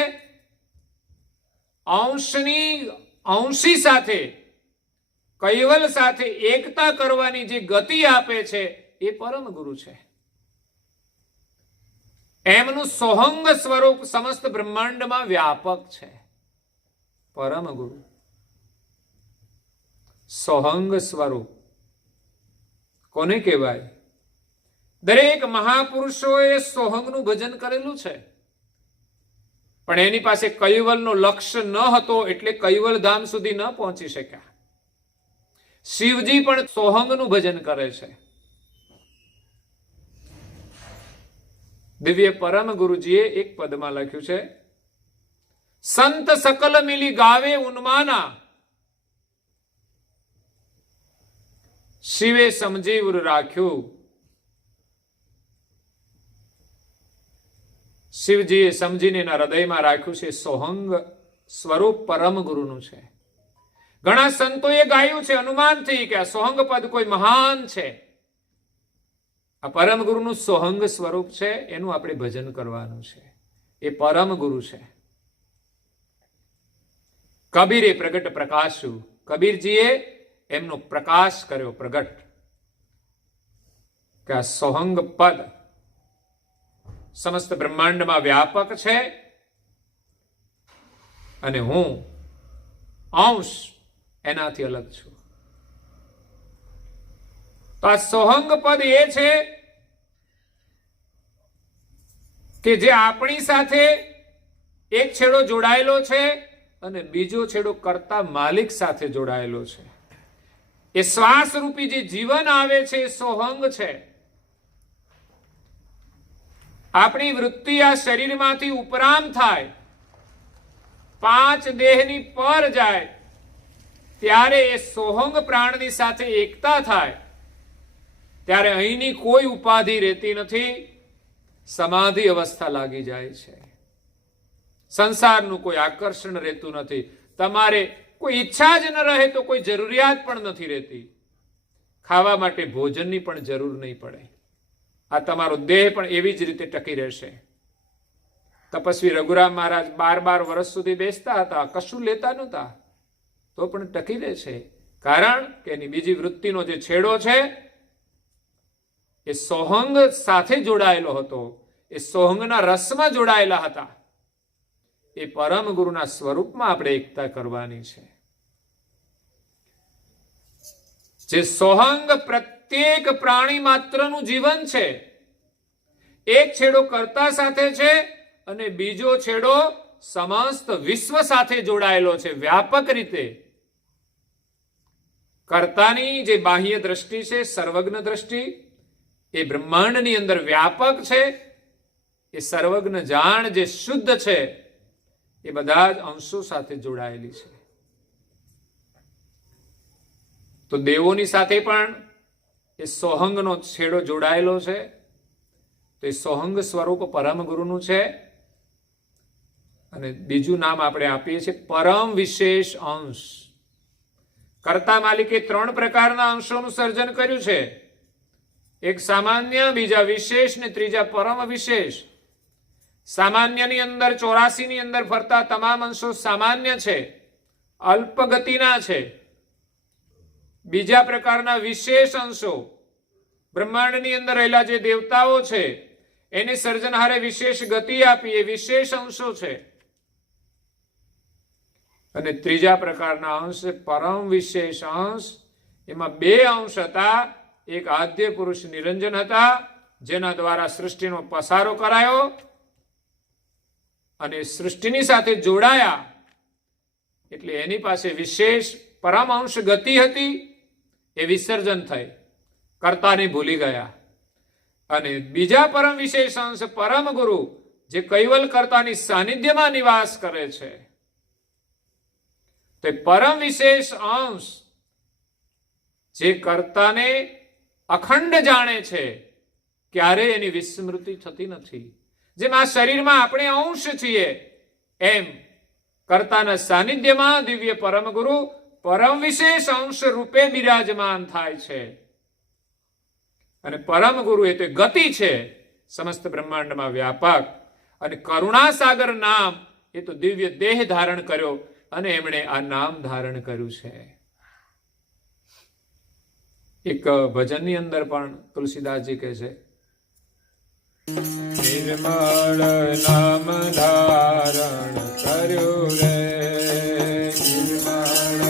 અંશી સાથે, કૈવલ સાથે એકતા કરવાની જે ગતિ આપે છે એ પરમ ગુરુ છે. એમનું સોહંગ સ્વરૂપ સમસ્ત બ્રહ્માંડમાં વ્યાપક છે. પરમ ગુરુ સોહંગ સ્વરૂપ કોને કહેવાય? દરેક મહાપુરુષોએ સોહંગનું ભજન કરેલું છે, પણ એની પાસે કૈવલનો લક્ષ્ય ન હતો એટલે કૈવલ ધામ સુધી ન પહોંચી શક્યા. શિવજી પણ સોહંગનું ભજન કરે છે. દિવ્ય પરમ ગુરુજીએ એક પદમાં લખ્યું છે, સંત સકલ મિલી ગાવે ઉન્માના, શિવે સમજીવર રાખ્યું. શિવજીએ સમજીને એના હૃદયમાં રાખ્યું છે. સોહંગ સ્વરૂપ પરમ ગુરુનું છે. ઘણા સંતોએ ગાયું છે અનુમાનથી કે આ સોહંગ પદ કોઈ મહાન છે. આ પરમ ગુરુનું સોહંગ સ્વરૂપ છે, એનું આપણે ભજન કરવાનું છે. એ પરમ ગુરુ છે. કબીરે પ્રગટ પ્રકાશુ, કબીરજીએ એમનો પ્રકાશ કર્યો, પ્રગટ, કે આ સોહંગ પદ સમસ્ત બ્રહ્માંડમાં વ્યાપક છે અને હું અંશ એનાથી અલગ છું. તો આ સોહંગ પદ એ છે કે જે આપણી સાથે એક છેડો જોડાયેલો છે અને બીજો છેડો કરતા માલિક સાથે જોડાયેલો છે. એ શ્વાસ રૂપી જે જીવન આવે છે એ સોહંગ છે. આપણી વૃત્તિ આ શરીરમાંથી ઉપરામ થાય, 5 દેહની પર જાય, ત્યારે એ સોહંગ પ્રાણની સાથે એકતા થાય, ત્યારે અહીંની કોઈ ઉપાધિ રહેતી નથી. સમાધિ અવસ્થા લાગી જાય છે. સંસારનું કોઈ આકર્ષણ રહેતું નથી. તમારે કોઈ ઈચ્છા જ ન રહે તો કોઈ જરૂરિયાત પણ નથી રહેતી. ખાવા માટે ભોજનની પણ જરૂર નહીં પડે. આ તમારો દેહ પણ એવી જ રીતે ટકી રહેશે. તપસ્વી રઘુરામ મહારાજ 12 વર્ષ સુધી બેસતા હતા, કશું લેતા નહોતા, તો પણ ટકી રહે છે. કારણ કે એની બીજી વૃત્તિનો જે છેડો છે એ સોહંગ સાથે જોડાયેલો હતો. એ સોહંગના રસમાં જોડાયેલા હતા. એ પરમ ગુરુના સ્વરૂપમાં આપણે એકતા કરવાની છે. જે સોહંગ પ્રત્યેક પ્રાણી માત્રનું જીવન છે. એક છેડો કર્તા સાથે છે અને બીજો છેડો સમસ્ત વિશ્વ સાથે જોડાયેલો છે વ્યાપક રીતે. કર્તાની જે બાહ્ય દ્રષ્ટિ છે, સર્વજ્ઞ દ્રષ્ટિ, એ બ્રહ્માંડની અંદર વ્યાપક છે. એ સર્વજ્ઞ જાણ જે શુદ્ધ છે એ બધા જ અંશો સાથે જોડાયેલી છે. તો દેવોની સાથે પણ એ સોહંગનો છેડો જોડાયેલો છે તો એ સોહંગ સ્વરૂપ પરમ ગુરુનું છે. અને બીજું નામ આપણે આપીએ છીએ પરમ વિશેષ અંશ. કર્તા માલિકે 3 પ્રકારના અંશોનું સર્જન કર્યું છે. એક સામાન્ય, બીજા વિશેષ ને ત્રીજા પરમ વિશેષ. સામાન્યની અંદર 84 ની અંદર ફરતા તમામ અંશો સામાન્ય છે, અલ્પ ગતિના છે. બીજા પ્રકારના વિશેષ અંશો, બ્રહ્માંડની અંદર રહેલા જે દેવતાઓ છે એને સર્જનહારે વિશેષ ગતિ આપી, એ વિશેષ અંશો છે. અને ત્રીજા પ્રકારના અંશ પરમ વિશેષ અંશ. એમાં 2 અંશ હતા. એક આદ્ય પુરુષ નિરંજન હતા, જેના દ્વારા સૃષ્ટિનો પસારો કરાયો અને સૃષ્ટિની સાથે જોડાયા, એટલે એની પાસે વિશેષ પરમ અંશ ગતિ હતી, એ વિસર્જન થઈ, કર્તાને ભૂલી ગયા. અને બીજા પરમ વિશેષ અંશ પરમ ગુરુ, જે કૈવલ કર્તાની સાનિધ્યમાં નિવાસ કરે છે, તે પરમ વિશેષ અંશ જે કર્તાને અખંડ જાણે છે, ક્યારે એની વિસ્મૃતિ થતી નથી. જેમ આ શરીરમાં આપણે અંશ છીએ, એમ કર્તાના સાનિધ્યમાં દિવ્ય પરમ ગુરુ પરમ વિશેષ અંશ રૂપે બિરાજમાન થાય છે. અને પરમ ગુરુ એ તો ગતિ છે, સમસ્ત બ્રહ્માંડમાં વ્યાપક. અને કરુણાસાગર નામ એ તો દિવ્ય દેહ ધારણ કર્યો અને એમણે આ નામ ધારણ કર્યું છે. એક ભજનની અંદર પણ તુલસીદાસજી કહે છે, નિર્મળ નામ ધારણ કર્યું રે, નિર્મળ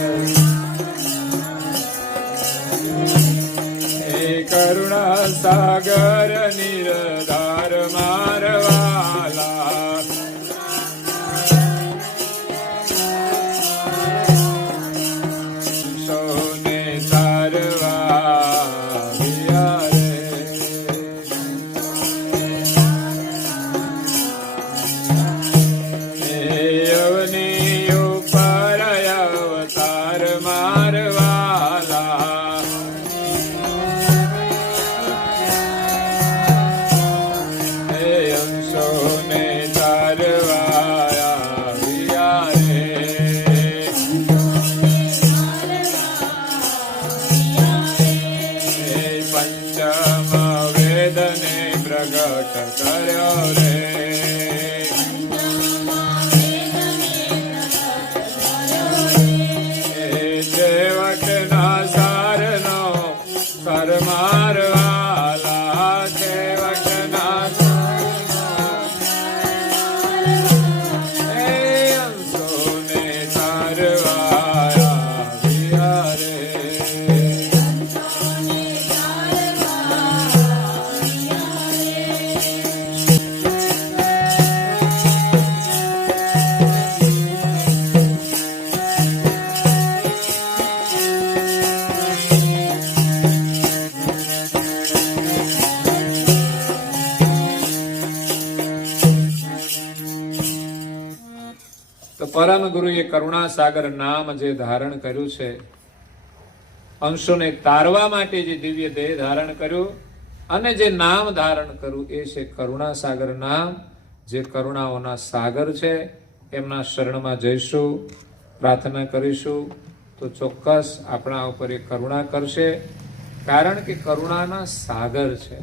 એ કરુણા સાગર નિરધાર મારવાલા, સોને તારવા પરમ ગુરુએ કરુણા સાગર નામ જે ધારણ કર્યું છે, અંશોને તારવા માટે જે દિવ્ય દેહ ધારણ કર્યું અને જે નામ ધારણ કર્યું, એ છે કરુણા સાગર નામ, જે કરુણાઓના સાગર છે. એમના શરણમાં જઈશું, પ્રાર્થના કરીશું તો ચોક્કસ આપણા ઉપર એ કરુણા કરશે, કારણ કે કરુણાના સાગર છે.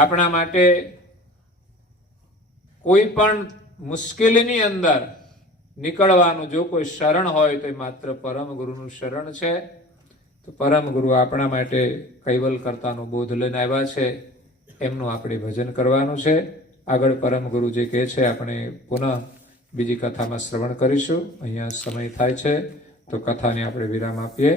આપણા માટે કોઈ પણ મુશ્કેલીની અંદર નીકળવાનું જો કોઈ શરણ હોય તો માત્ર પરમ ગુરુનું શરણ છે. તો પરમ ગુરુ આપણા માટે કૈવલ કર્તાનો બોધ લઈને આવ્યા છે, એમનું આપણે ભજન કરવાનું છે. આગળ પરમ ગુરુ જે કહે છે આપણે પુનઃ બીજી કથામાં શ્રવણ કરીશું. અહીંયા સમય થાય છે તો કથાને આપણે વિરામ આપીએ.